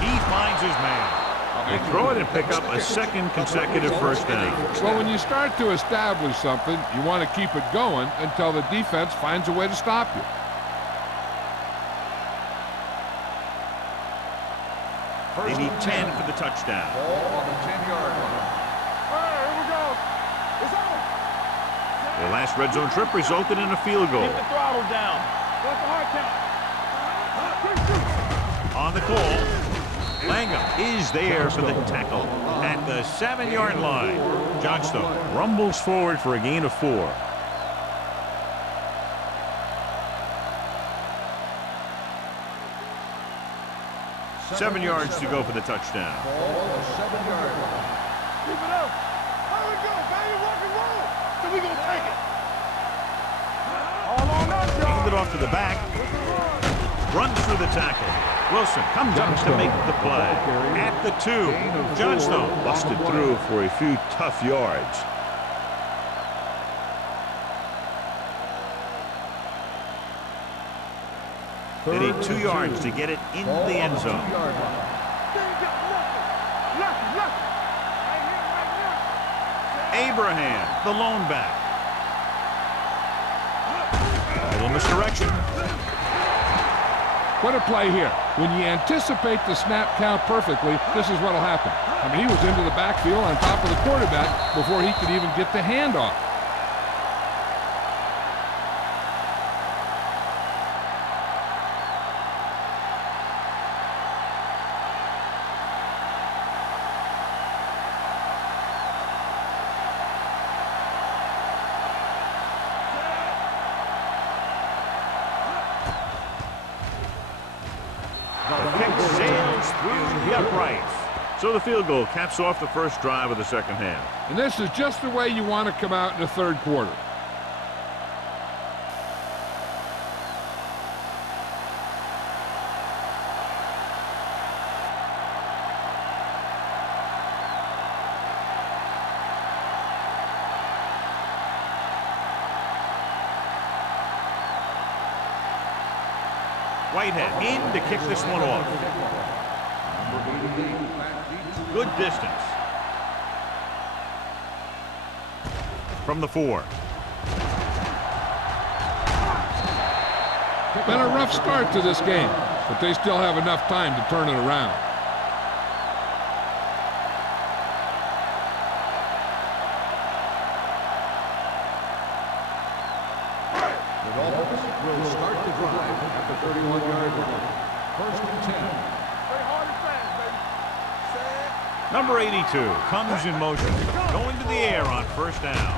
he finds his man. They throw it and pick up a second consecutive first down. Well, when you start to establish something, you want to keep it going until the defense finds a way to stop you. They need 10 for the touchdown. Ball on the 10-yard line. All right, here we go. It's on. Their last red zone trip resulted in a field goal. Keep the throttle down. That's the hard count. On the call, Langham is there for the tackle at the 7-yard line. Johnstone rumbles forward for a gain of 4. Seven yards to go for the touchdown. Ball on the 7-yard line. Keep it up. Here we go, baby. Rock and roll. So we gonna take it. All on us, y'all. Hand it off to the back. Runs through the tackle. Wilson comes up to make the play. At the 2, Johnstone busted through for a few tough yards. They need 2 yards to get it in the end zone. Abraham, the lone back. A little misdirection. What a play here. When you anticipate the snap count perfectly, this is what will happen. I mean, he was into the backfield on top of the quarterback before he could even get the handoff. The kick sails through the uprights. So the field goal caps off the first drive of the second half. And this is just the way you want to come out in the third quarter. Whitehead in to kick this one off. Good distance. From the 4. Been a rough start to this game, but they still have enough time to turn it around. The Dolphins will start the drive at the 31-yard line. First and 10. Play hard and fast, baby. Set. Number 82 comes in motion, going to the air on first down.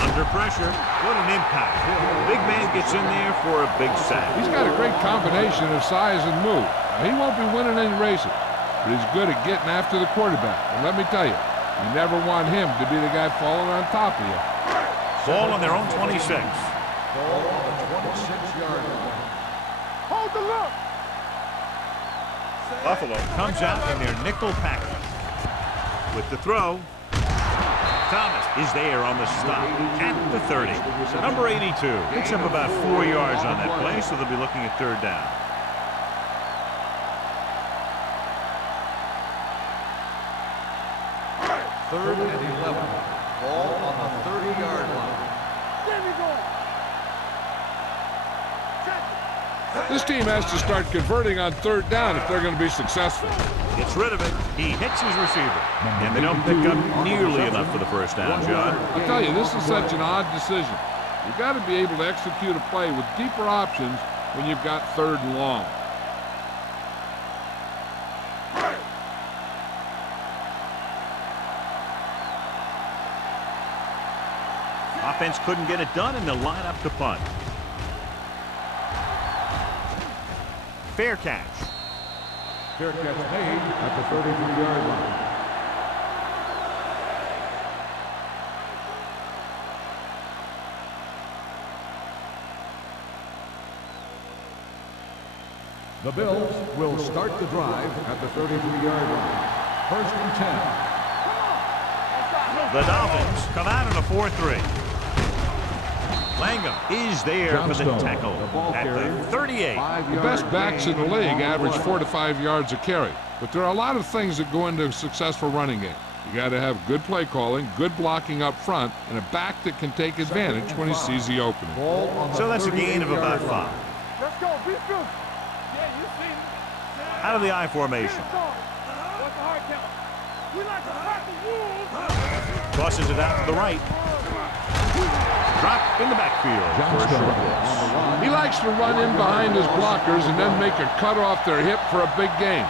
Under pressure, what an impact. The big man gets in there for a big sack. He's got a great combination of size and move. Now, he won't be winning any races, but he's good at getting after the quarterback. And let me tell you, you never want him to be the guy falling on top of you. Ball on their own 26. Ball on the 26-yard line. Hold the look. Buffalo comes out in their nickel package. With the throw, Thomas is there on the stop at the 30. Number 82 picks up about 4 yards on that play, so they'll be looking at third down. Third and 11. Ball on the 30-yard line. There we go. Check it. This team has to start converting on third down if they're going to be successful. Gets rid of it. He hits his receiver. And they don't pick up nearly enough for the first down, John. I'll tell you, this is such an odd decision. You've got to be able to execute a play with deeper options when you've got third and long. Offense couldn't get it done, and they'll line up to punt. Fair catch. Fair catch made at the 33-yard line. The Bills will start the drive at the 33-yard line. First and 10. The Dolphins come out in a 4-3. Langham is there for the tackle at the 38. The best backs in the league average 4 to 5 yards a carry. But there are a lot of things that go into a successful running game. You got to have good play calling, good blocking up front, and a back that can take advantage when he sees the opening. So that's a gain of about 5. Let's go. Be good. Yeah, you see me. Out of the I formation. What's the hard count? We like to fight the wolves. Tosses it out to the right. Drop in the backfield for a short loss. He likes to run in behind his blockers and then make a cut off their hip for a big gain.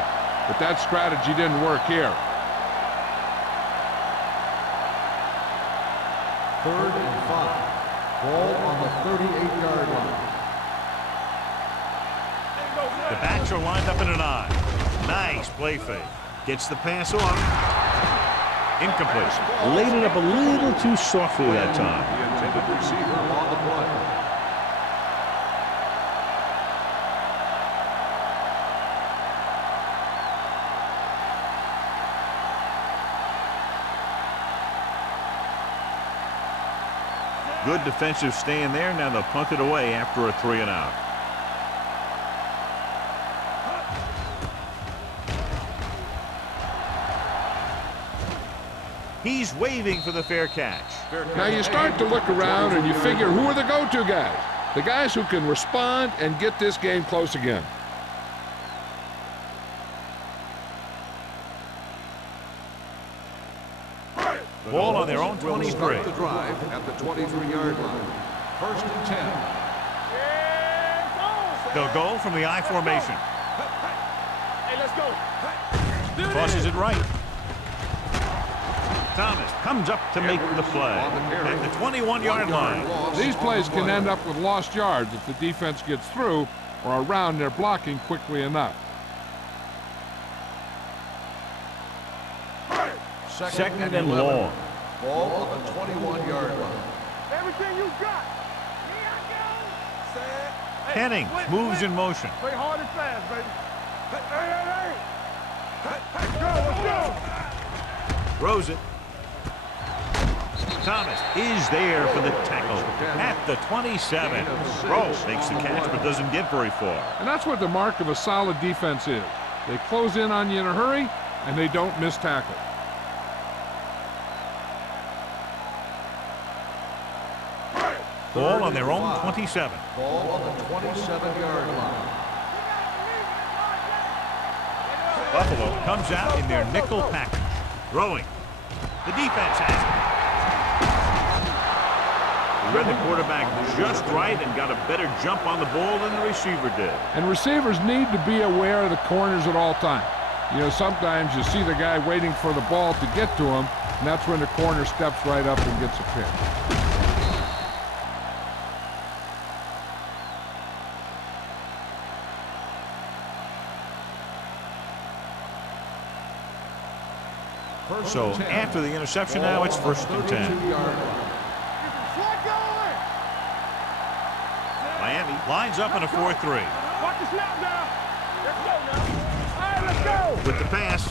But that strategy didn't work here. Third and 5. Ball on the 38-yard line. The backs are lined up in an I. Nice play fake. Gets the pass off. Incomplete. Laid it up a little too softly that time. The intended receiver on the play. Good defensive stand there. Now they'll punt it away after a 3 and out. He's waving for the fair catch. Now you start to look around and you figure, who are the go-to guys? The guys who can respond and get this game close again. Ball on their own 23. Start the drive at the 23-yard line. First and 10. They'll go from the I formation. Hey, let's go. Tosses it right. Thomas comes up to make the play at the 21-yard line. These plays can end up with lost yards if the defense gets through or around their blocking quickly enough. Second and long. Ball on the 21-yard line. Everything you got. Henning moves in motion. Play hard and fast, baby. Hey. Let's go. Throws it. Thomas is there for the tackle at the 27. Rose makes the catch but doesn't get very far. And that's what the mark of a solid defense is. They close in on you in a hurry, and they don't miss tackle. Ball on their own 27. Ball on the 27-yard line. Buffalo comes out in their nickel package. Throwing. The defense has it. He read the quarterback just right and got a better jump on the ball than the receiver did. And receivers need to be aware of the corners at all times. You know, sometimes you see the guy waiting for the ball to get to him, and that's when the corner steps right up and gets a pick. So after the interception now, it's first and 10. Miami lines up in a 4-3. Watch the snap now. Let's go now. All right, let's go. With the pass,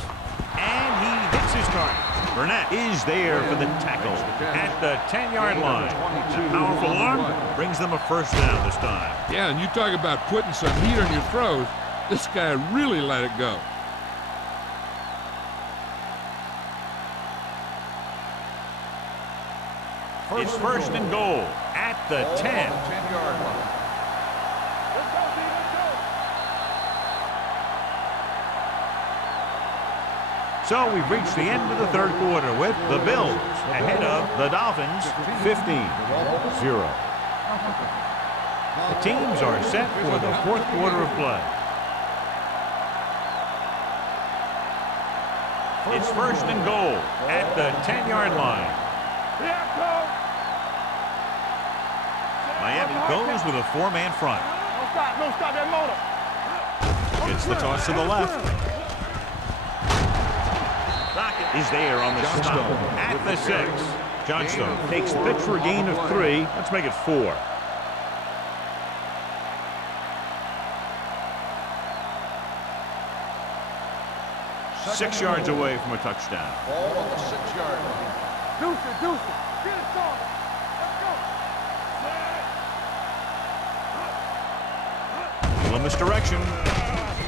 and he hits his target. Burnett is there for the tackle at the 10-yard line. That powerful arm brings them a first down this time. Yeah, and you talk about putting some heat on your throws. This guy really let it go. It's first and goal at the 10. Let's go, D. Let's go. So we've reached the end of the third quarter with the Bills ahead of the Dolphins 15-0. The teams are set for the fourth quarter of play. It's first and goal at the 10-yard line. Miami goes with a four-man front. No stop that motor. Gets the toss to the left. Rocket is there on the stop at the 6. Johnstone takes the pitch for a gain of 3. Let's make it 4. Six yards away from a touchdown. Ball on the 6-yard line. Deuce it. Get it started. Let's go. In this direction.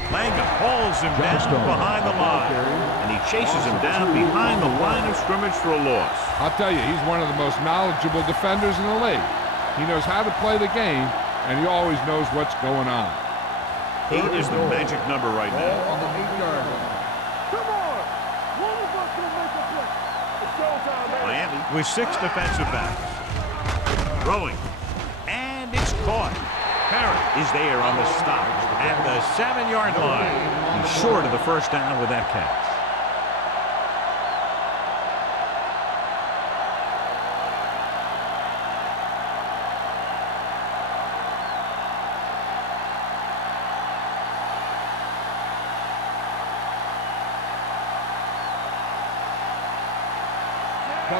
Manga hauls him down behind the line. And he chases him down behind the line of scrimmage for a loss. I'll tell you, he's one of the most knowledgeable defenders in the league. He knows how to play the game, and he always knows what's going on. 8 is the magic number right Ball now. on the 8-yard line. Come on. One of us will make a play. It's showtime, man. Miami with 6 defensive backs. Throwing. And it's caught. Parrott is there on the stop at the 7-yard line. He's short of the first down with that catch.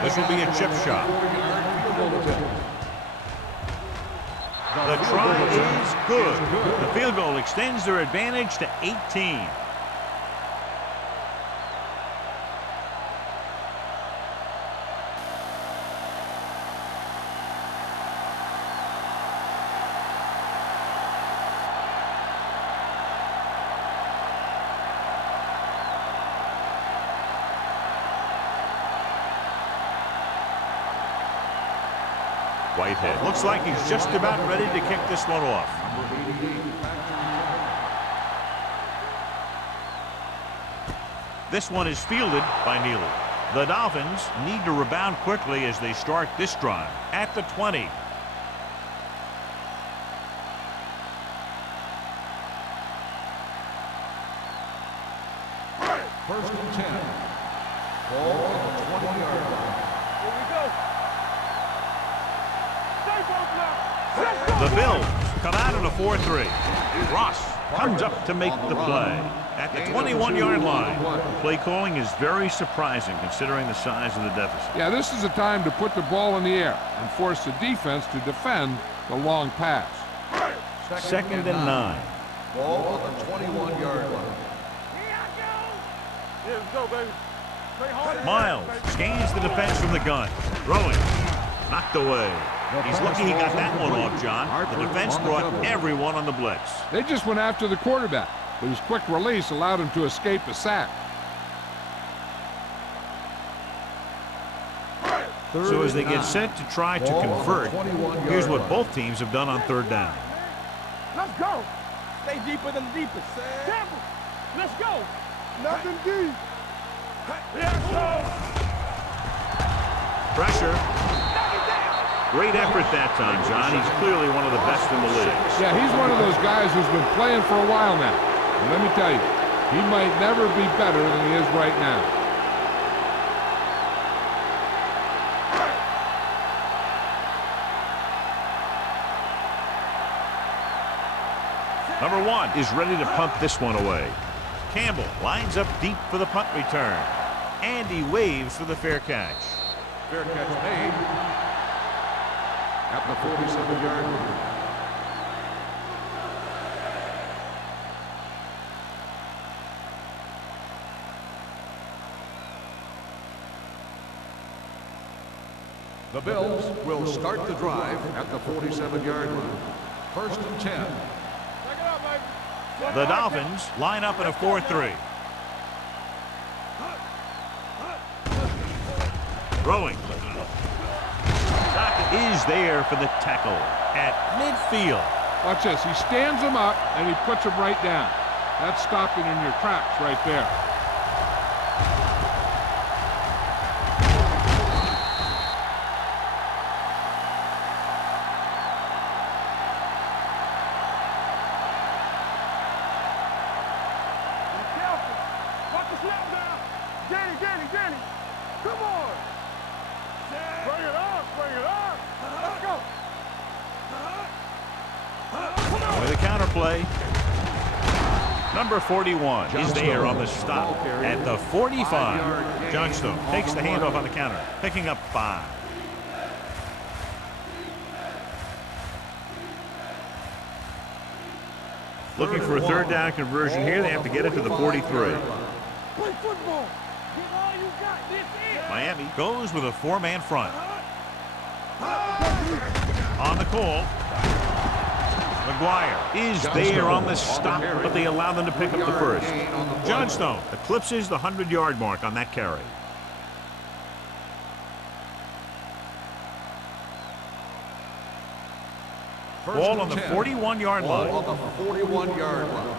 This will be a chip shot. The try is good. The field goal extends their advantage to 18. Whitehead looks like he's just about ready to kick this one off. This one is fielded by Neely. The Dolphins need to rebound quickly as they start this drive at the 20. First and 10. Ball on the 20-yard line. Here we go. The Bills come out in a 4-3. Ross comes up to make the play at the 21-yard line. Play calling is very surprising considering the size of the deficit. Yeah, this is a time to put the ball in the air and force the defense to defend the long pass. Second and 9. Ball on the 21-yard line. Here we go, baby. Play hard. Miles gains the defense from the gun. Throwing. Knocked away. He's lucky he got that one off, John. The defense brought everyone on the blitz. They just went after the quarterback, but his quick release allowed him to escape a sack. So as they get set to try to convert, here's what both teams have done on third down. Let's go. Stay deeper than the deepest. Careful. Let's go. Nothing deep. Let's go. Pressure. Great effort that time, John. He's clearly one of the best in the league. Yeah, he's one of those guys who's been playing for a while now. And let me tell you, he might never be better than he is right now. Number 1 is ready to punt this one away. Campbell lines up deep for the punt return. And he waves for the fair catch. Fair catch made at the 47-yard line. The Bills will start the drive at the 47-yard line. First and 10. Check it out, baby. The Dolphins line up in a 4-3. Throwing. Socket is there for the tackle at midfield. Watch this. He stands him up, and he puts him right down. That's stopping in your tracks right there. Danny. Come on. Bring it up. Let's go. With a counter play. Number 41 is there on the stop at the 45. Johnstone takes the handoff on the counter, picking up 5. Looking for a third down conversion here. They have to get it to the 43. Play football. Miami goes with a 4-man front. On the call. McGuire is there on the stop, but they allow them to pick up the first. Johnstone eclipses the 100-yard mark on that carry. Ball on the 41-yard line. Ball on the 41-yard line.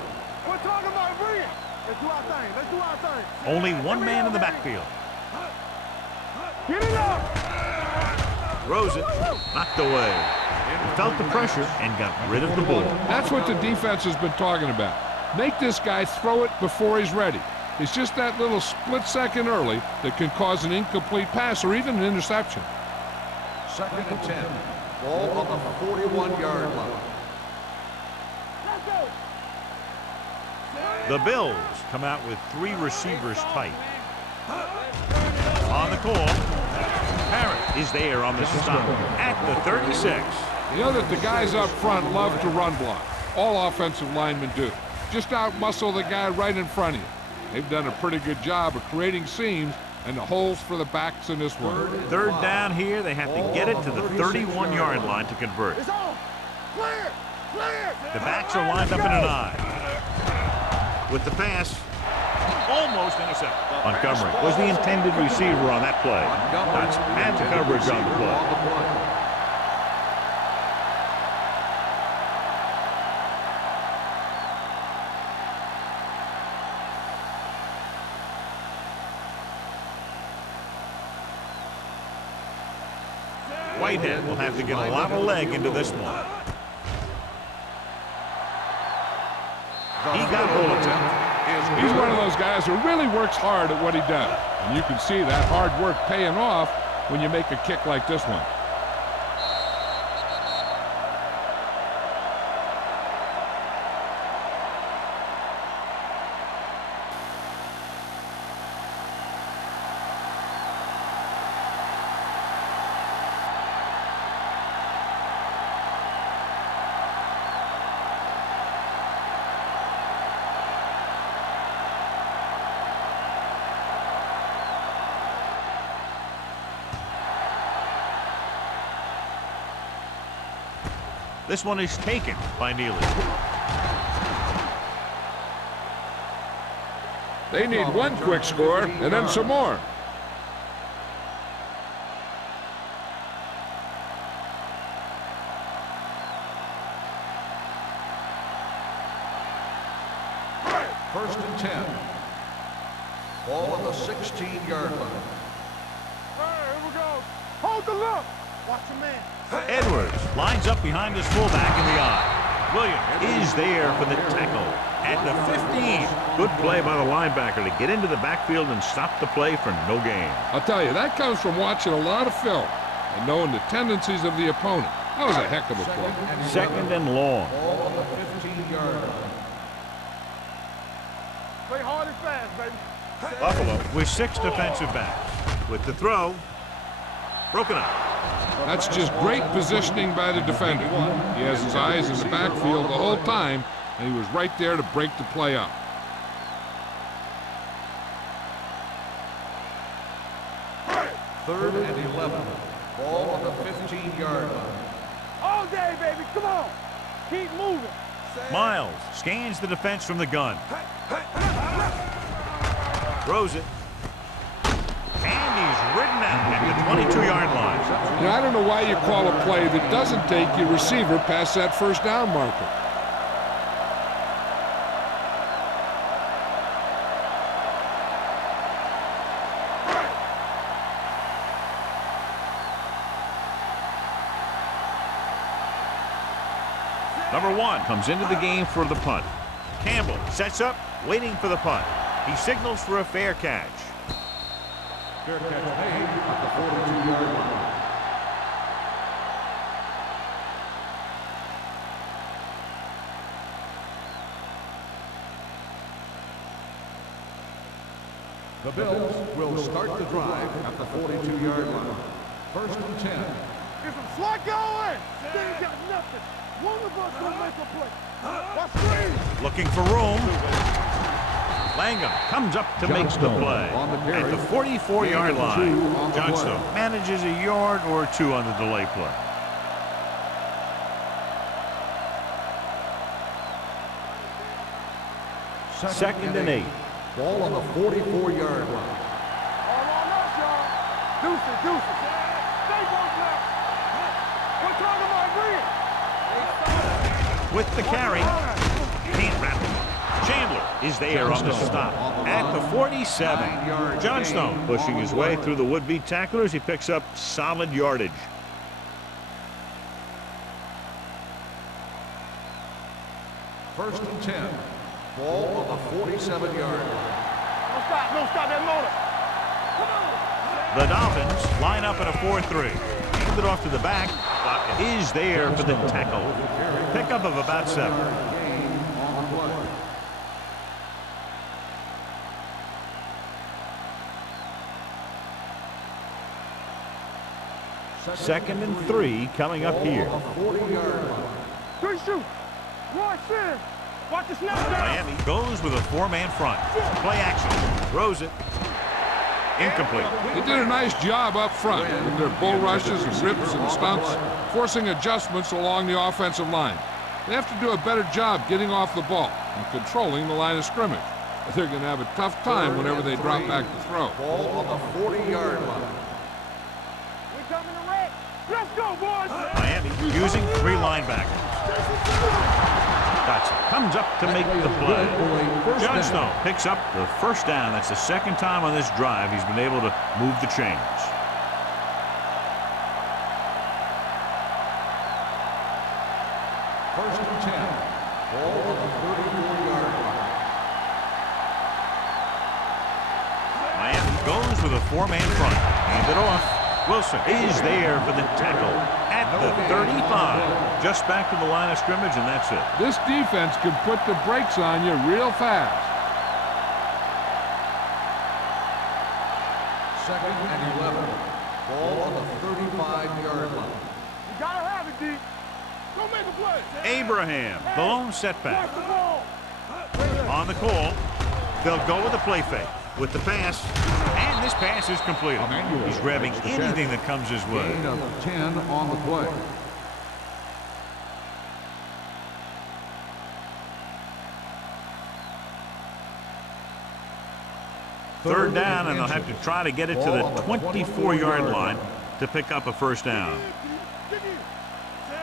We're talking about bring it. Let's do our thing. Only one man in the backfield. Get it up. Throws it, knocked away. Felt the pressure and got rid of the ball. That's what the defense has been talking about. Make this guy throw it before he's ready. It's just that little split second early that can cause an incomplete pass or even an interception. 2nd and 10. Ball on the 41-yard line. The Bills come out with 3 receivers tight. On the call, Parrott is there on the stop at the 36. You know that the guys up front love to run block. All offensive linemen do. Just out-muscle the guy right in front of you. They've done a pretty good job of creating seams and the holes for the backs in this one. Third down here, they have to get it to the 31-yard line to convert. It's on. Clear. The backs are lined up in an I. With the pass, almost intercepted. Montgomery was the intended receiver on that play. That's had the coverage on the play. Whitehead will have to get a lot of leg into this one. He got hold of it. He's one of those guys who really works hard at what he does. And you can see that hard work paying off when you make a kick like this one. This one is taken by Neely. They need one quick score and then some more. First and 10. Ball on the 16-yard line. Here we go. Hold the look. Watch your man. Edwards lines up behind his fullback in the I. Williams is there for the tackle at the 15. Good play by the linebacker to get into the backfield and stop the play for no gain. I'll tell you, that comes from watching a lot of film and knowing the tendencies of the opponent. That was a heck of a play. Second and long. Ball on the 15-yard line. Play hard and fast, baby. Buffalo with 6 defensive backs. With the throw, broken up. That's just great positioning by the defender. He has his eyes in the backfield the whole time, and he was right there to break the play up. Third and 11. Ball on the 15-yard line. All day, baby. Come on. Keep moving. Miles scans the defense from the gun. Throws it. And he's ridden out at the 22-yard line. You know, I don't know why you call a play that doesn't take your receiver past that first down marker. Number 1 comes into the game for the punt. Campbell sets up, waiting for the punt. He signals for a fair catch. Fair catch made at the 42-yard line. The Bills will start the drive at the 42-yard line. First and 10. Get some slack going. They ain't got nothing. One of us will make a play. Watch screen. Looking for room. Langham comes up to make the play. At the 44-yard line, Johnstone manages a yard or two on the delay play. Second and 8. Ball on the 44-yard line. All on us, y'all. Deuces, deuces. Stay both now. What time am I reading? With the carry, can't wrap him up. Chandler is there on the stop at the 47. Johnstone pushing his way through the would-be tacklers. He picks up solid yardage. First and 10. Ball on the 47-yard line. Don't stop that motor. Come on. The Dolphins line up in a 4-3. Hand it off to the back. Is there for the tackle. Pickup of about 7. Gain on the play. Second and 3 coming up here. 40-yard line. Three shoot. Roy Sin. Watch the snap down. Miami goes with a 4-man front. Play action. Throws it. Incomplete. They did a nice job up front with their bull rushes and rips and stunts, forcing adjustments along the offensive line. They have to do a better job getting off the ball and controlling the line of scrimmage. They're going to have a tough time whenever they drop back to throw. Ball on the 40-yard line. We coming to red. Let's go, boys. Miami using 3 linebackers. Dotson comes up to make the play. Johnstone picks up the first down. That's the second time on this drive he's been able to move the chains. First and 10. Ball on the 34-yard line. Miami goes with a 4-man front. Hand it off. Wilson is there for the tackle at the 35. Just back to the line of scrimmage, and that's it. This defense can put the brakes on you real fast. Second and 11. Ball on the 35-yard line. You gotta have it, D. Go make a play. Abraham, the lone setback. Watch the ball. On the call, they'll go with the play fake. With the pass, and this pass is completed. He's grabbing anything that comes his way. Gain of 10 on the play. Third down, and they'll have to try to get it to the 24-yard line to pick up a first down.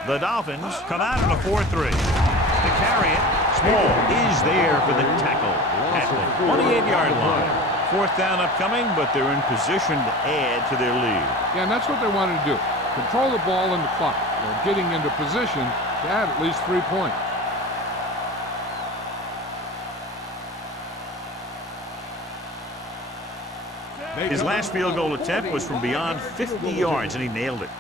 The Dolphins come out in a 4-3. To carry it, Small is there for the tackle at the 28-yard line. Fourth down upcoming, but they're in position to add to their lead. Yeah, and that's what they wanted to do. Control the ball and the clock, while getting into position to add at least 3 points. His last field goal attempt was from beyond 50 yards, and he nailed it.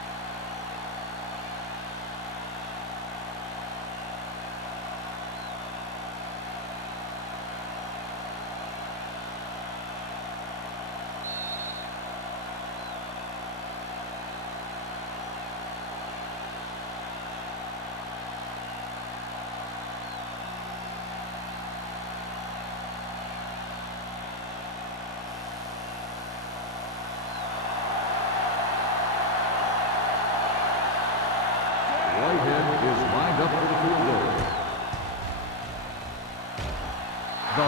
Whitehead is lined up for the field goal.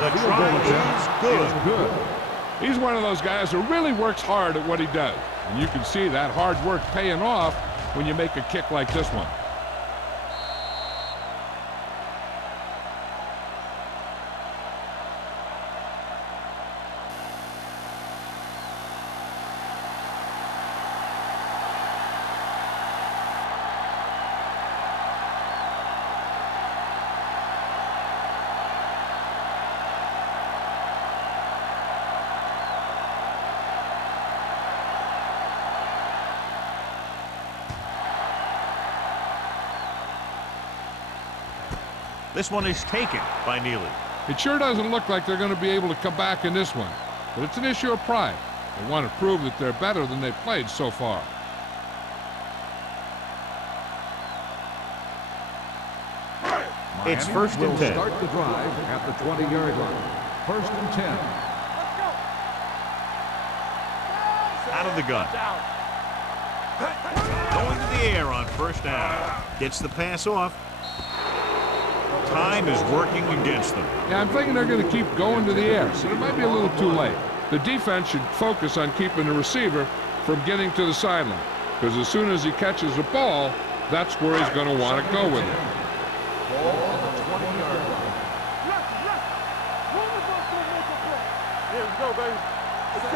The try is good. He's one of those guys who really works hard at what he does. And you can see that hard work paying off when you make a kick like this one. This one is taken by Neely. It sure doesn't look like they're going to be able to come back in this one, but it's an issue of pride. They want to prove that they're better than they've played so far. It's first and 10. Start the drive at the 20-yard line. First and 10. Out of the gun. Going to the air on first down. Gets the pass off. Time is working against them. Yeah, I'm thinking they're going to keep going to the air, so it might be a little too late. The defense should focus on keeping the receiver from getting to the sideline, because as soon as he catches the ball, that's where he's going to want to go with it. Ball on the 20-yard line. Here we go, baby.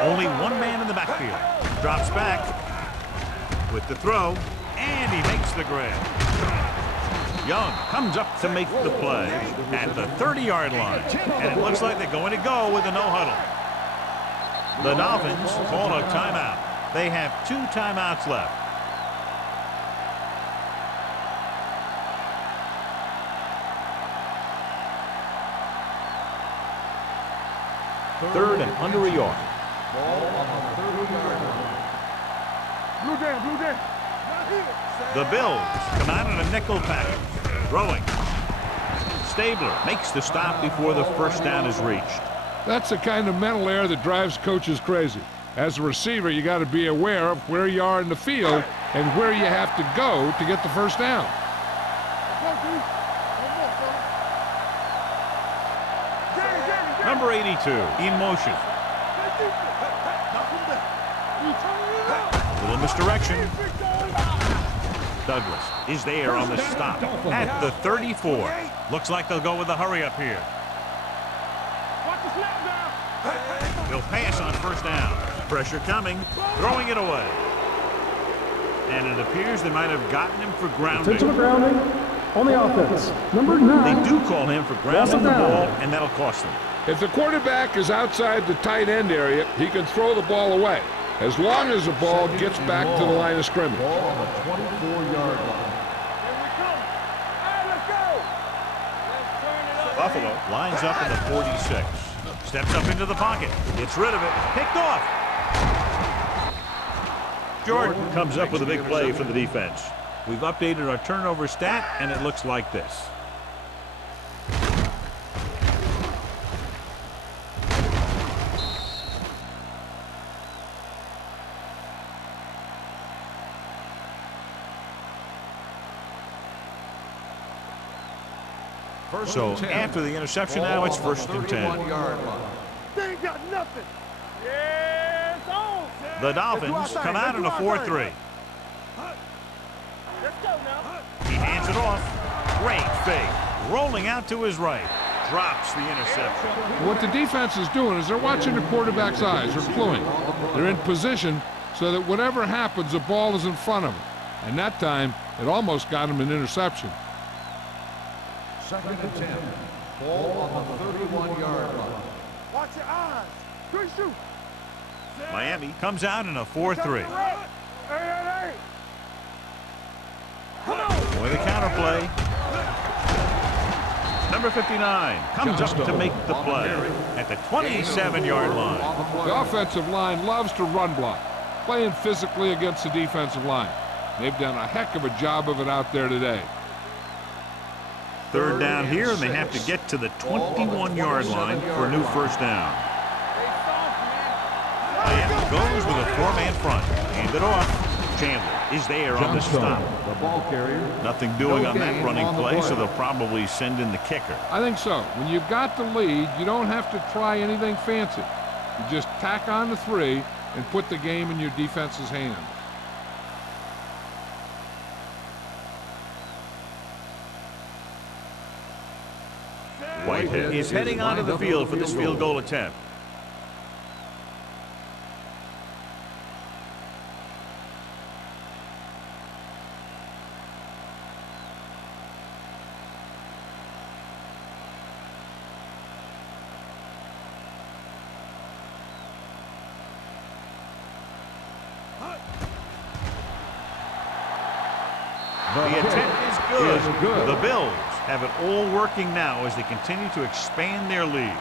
Only one man in the backfield. Drops back with the throw, and he makes the grab. Young comes up to make the play at the 30-yard line, and it looks like they're going to go with a no-huddle. The Dolphins call a timeout. They have 2 timeouts left. Third and under a yard. Ball on the 30-yard line. Blue down, blue down. The Bills come out in a nickel package. Throwing. Stabler makes the stop before the first down is reached. That's the kind of mental error that drives coaches crazy. As a receiver, you got to be aware of where you are in the field and where you have to go to get the first down. Number 82 in motion. Little misdirection. Douglas is there on the stop at the 34. Looks like they'll go with the hurry up here. They'll pass on first down. Pressure coming, throwing it away. And it appears they might have gotten him for grounding. Intentional grounding on the offense. Number 9. They do call him for grounding the ball, and that'll cost them. If the quarterback is outside the tight end area, he can throw the ball away, as long as the ball gets back to the line of scrimmage. Ball on the 24-yard line. Buffalo lines up in the 46. Steps up into the pocket. Gets rid of it. Picked off. Jordan comes up with a big play for the defense. We've updated our turnover stat, and it looks like this. So after the interception, now it's first and 10. They ain't got nothing. Yeah, it's on. The Dolphins come out in a 4-3. Let's go now. He hands it off. Great fake. Rolling out to his right. Drops the interception. What the defense is doing is they're watching the quarterback's eyes. They're cluing. They're in position so that whatever happens, the ball is in front of them. And that time, it almost got him an interception. Second and 10. Ball on the 31-yard line. Watch your eyes. Good shoot. Miami comes out in a 4-3. Hey. Come on. Boy, the counterplay. Number 59 comes up to make the play at the 27-yard line. The offensive line loves to run block, playing physically against the defensive line. They've done a heck of a job of it out there today. Third down here, and they have to get to the 21-yard line for a new first down. Miami goes with a 4-man front. Hand it off. Chandler is there on the stop. The ball carrier. Nothing doing on that running play, so they'll probably send in the kicker. I think so. When you've got the lead, you don't have to try anything fancy. You just tack on the 3 and put the game in your defense's hands. Whitehead is heading onto the field for this field goal attempt. The attempt is good. The Bills have it all working now as they continue to expand their lead.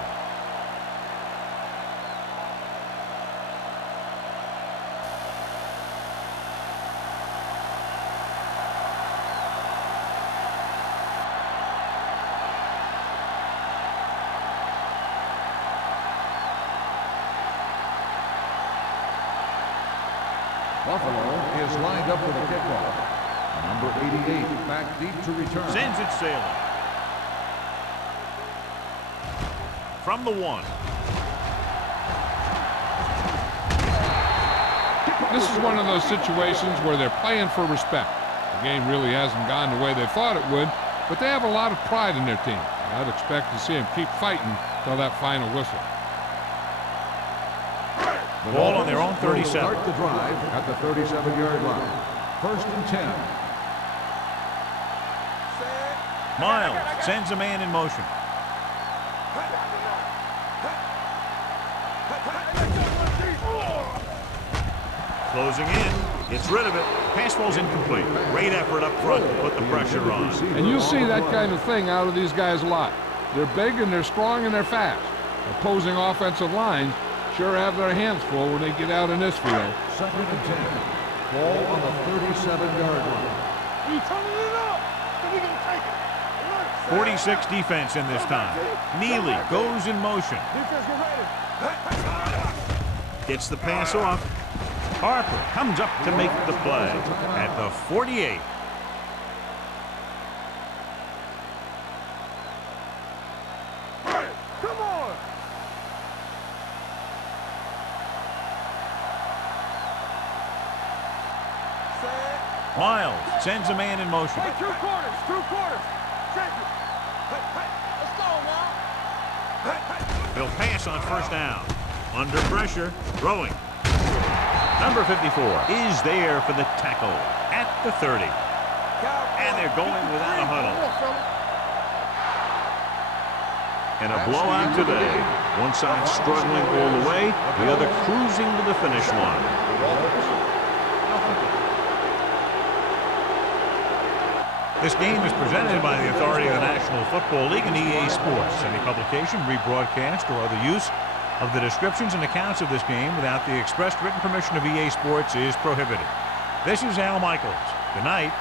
Buffalo is lined up for the kickoff. Number 88 back deep to return. Sends it sailing. From the 1. This is one of those situations where they're playing for respect. The game really hasn't gone the way they thought it would, but they have a lot of pride in their team. I'd expect to see them keep fighting till that final whistle. The Ball on their own Dolphins 37. will start the drive at the 37-yard line. First and 10. Miles sends a man in motion. Closing in, gets rid of it. Pass ball's incomplete. Great effort up front to put the pressure on. And you'll see that kind of thing out of these guys a lot. They're big and they're strong and they're fast. Opposing offensive lines sure have their hands full when they get out in this field. Second and 10. Ball on the 37-yard line. We turning it up. We gonna take it. 46 defense in this time. Neely goes in motion. Defense, get ready. Gets the pass off. Harper comes up to make the play at the 48. Come on. Miles sends a man in motion. Hey, two quarters. Check it. Let's go now. He'll pass on first down. Under pressure, throwing. Number 54 is there for the tackle at the 30. And they're going without a huddle. And a blowout today. One side struggling all the way, the other cruising to the finish line. This game is presented by the authority of the National Football League and EA Sports. Any publication, rebroadcast, or other use of the descriptions and accounts of this game without the expressed written permission of EA Sports is prohibited. This is Al Michaels. Good night.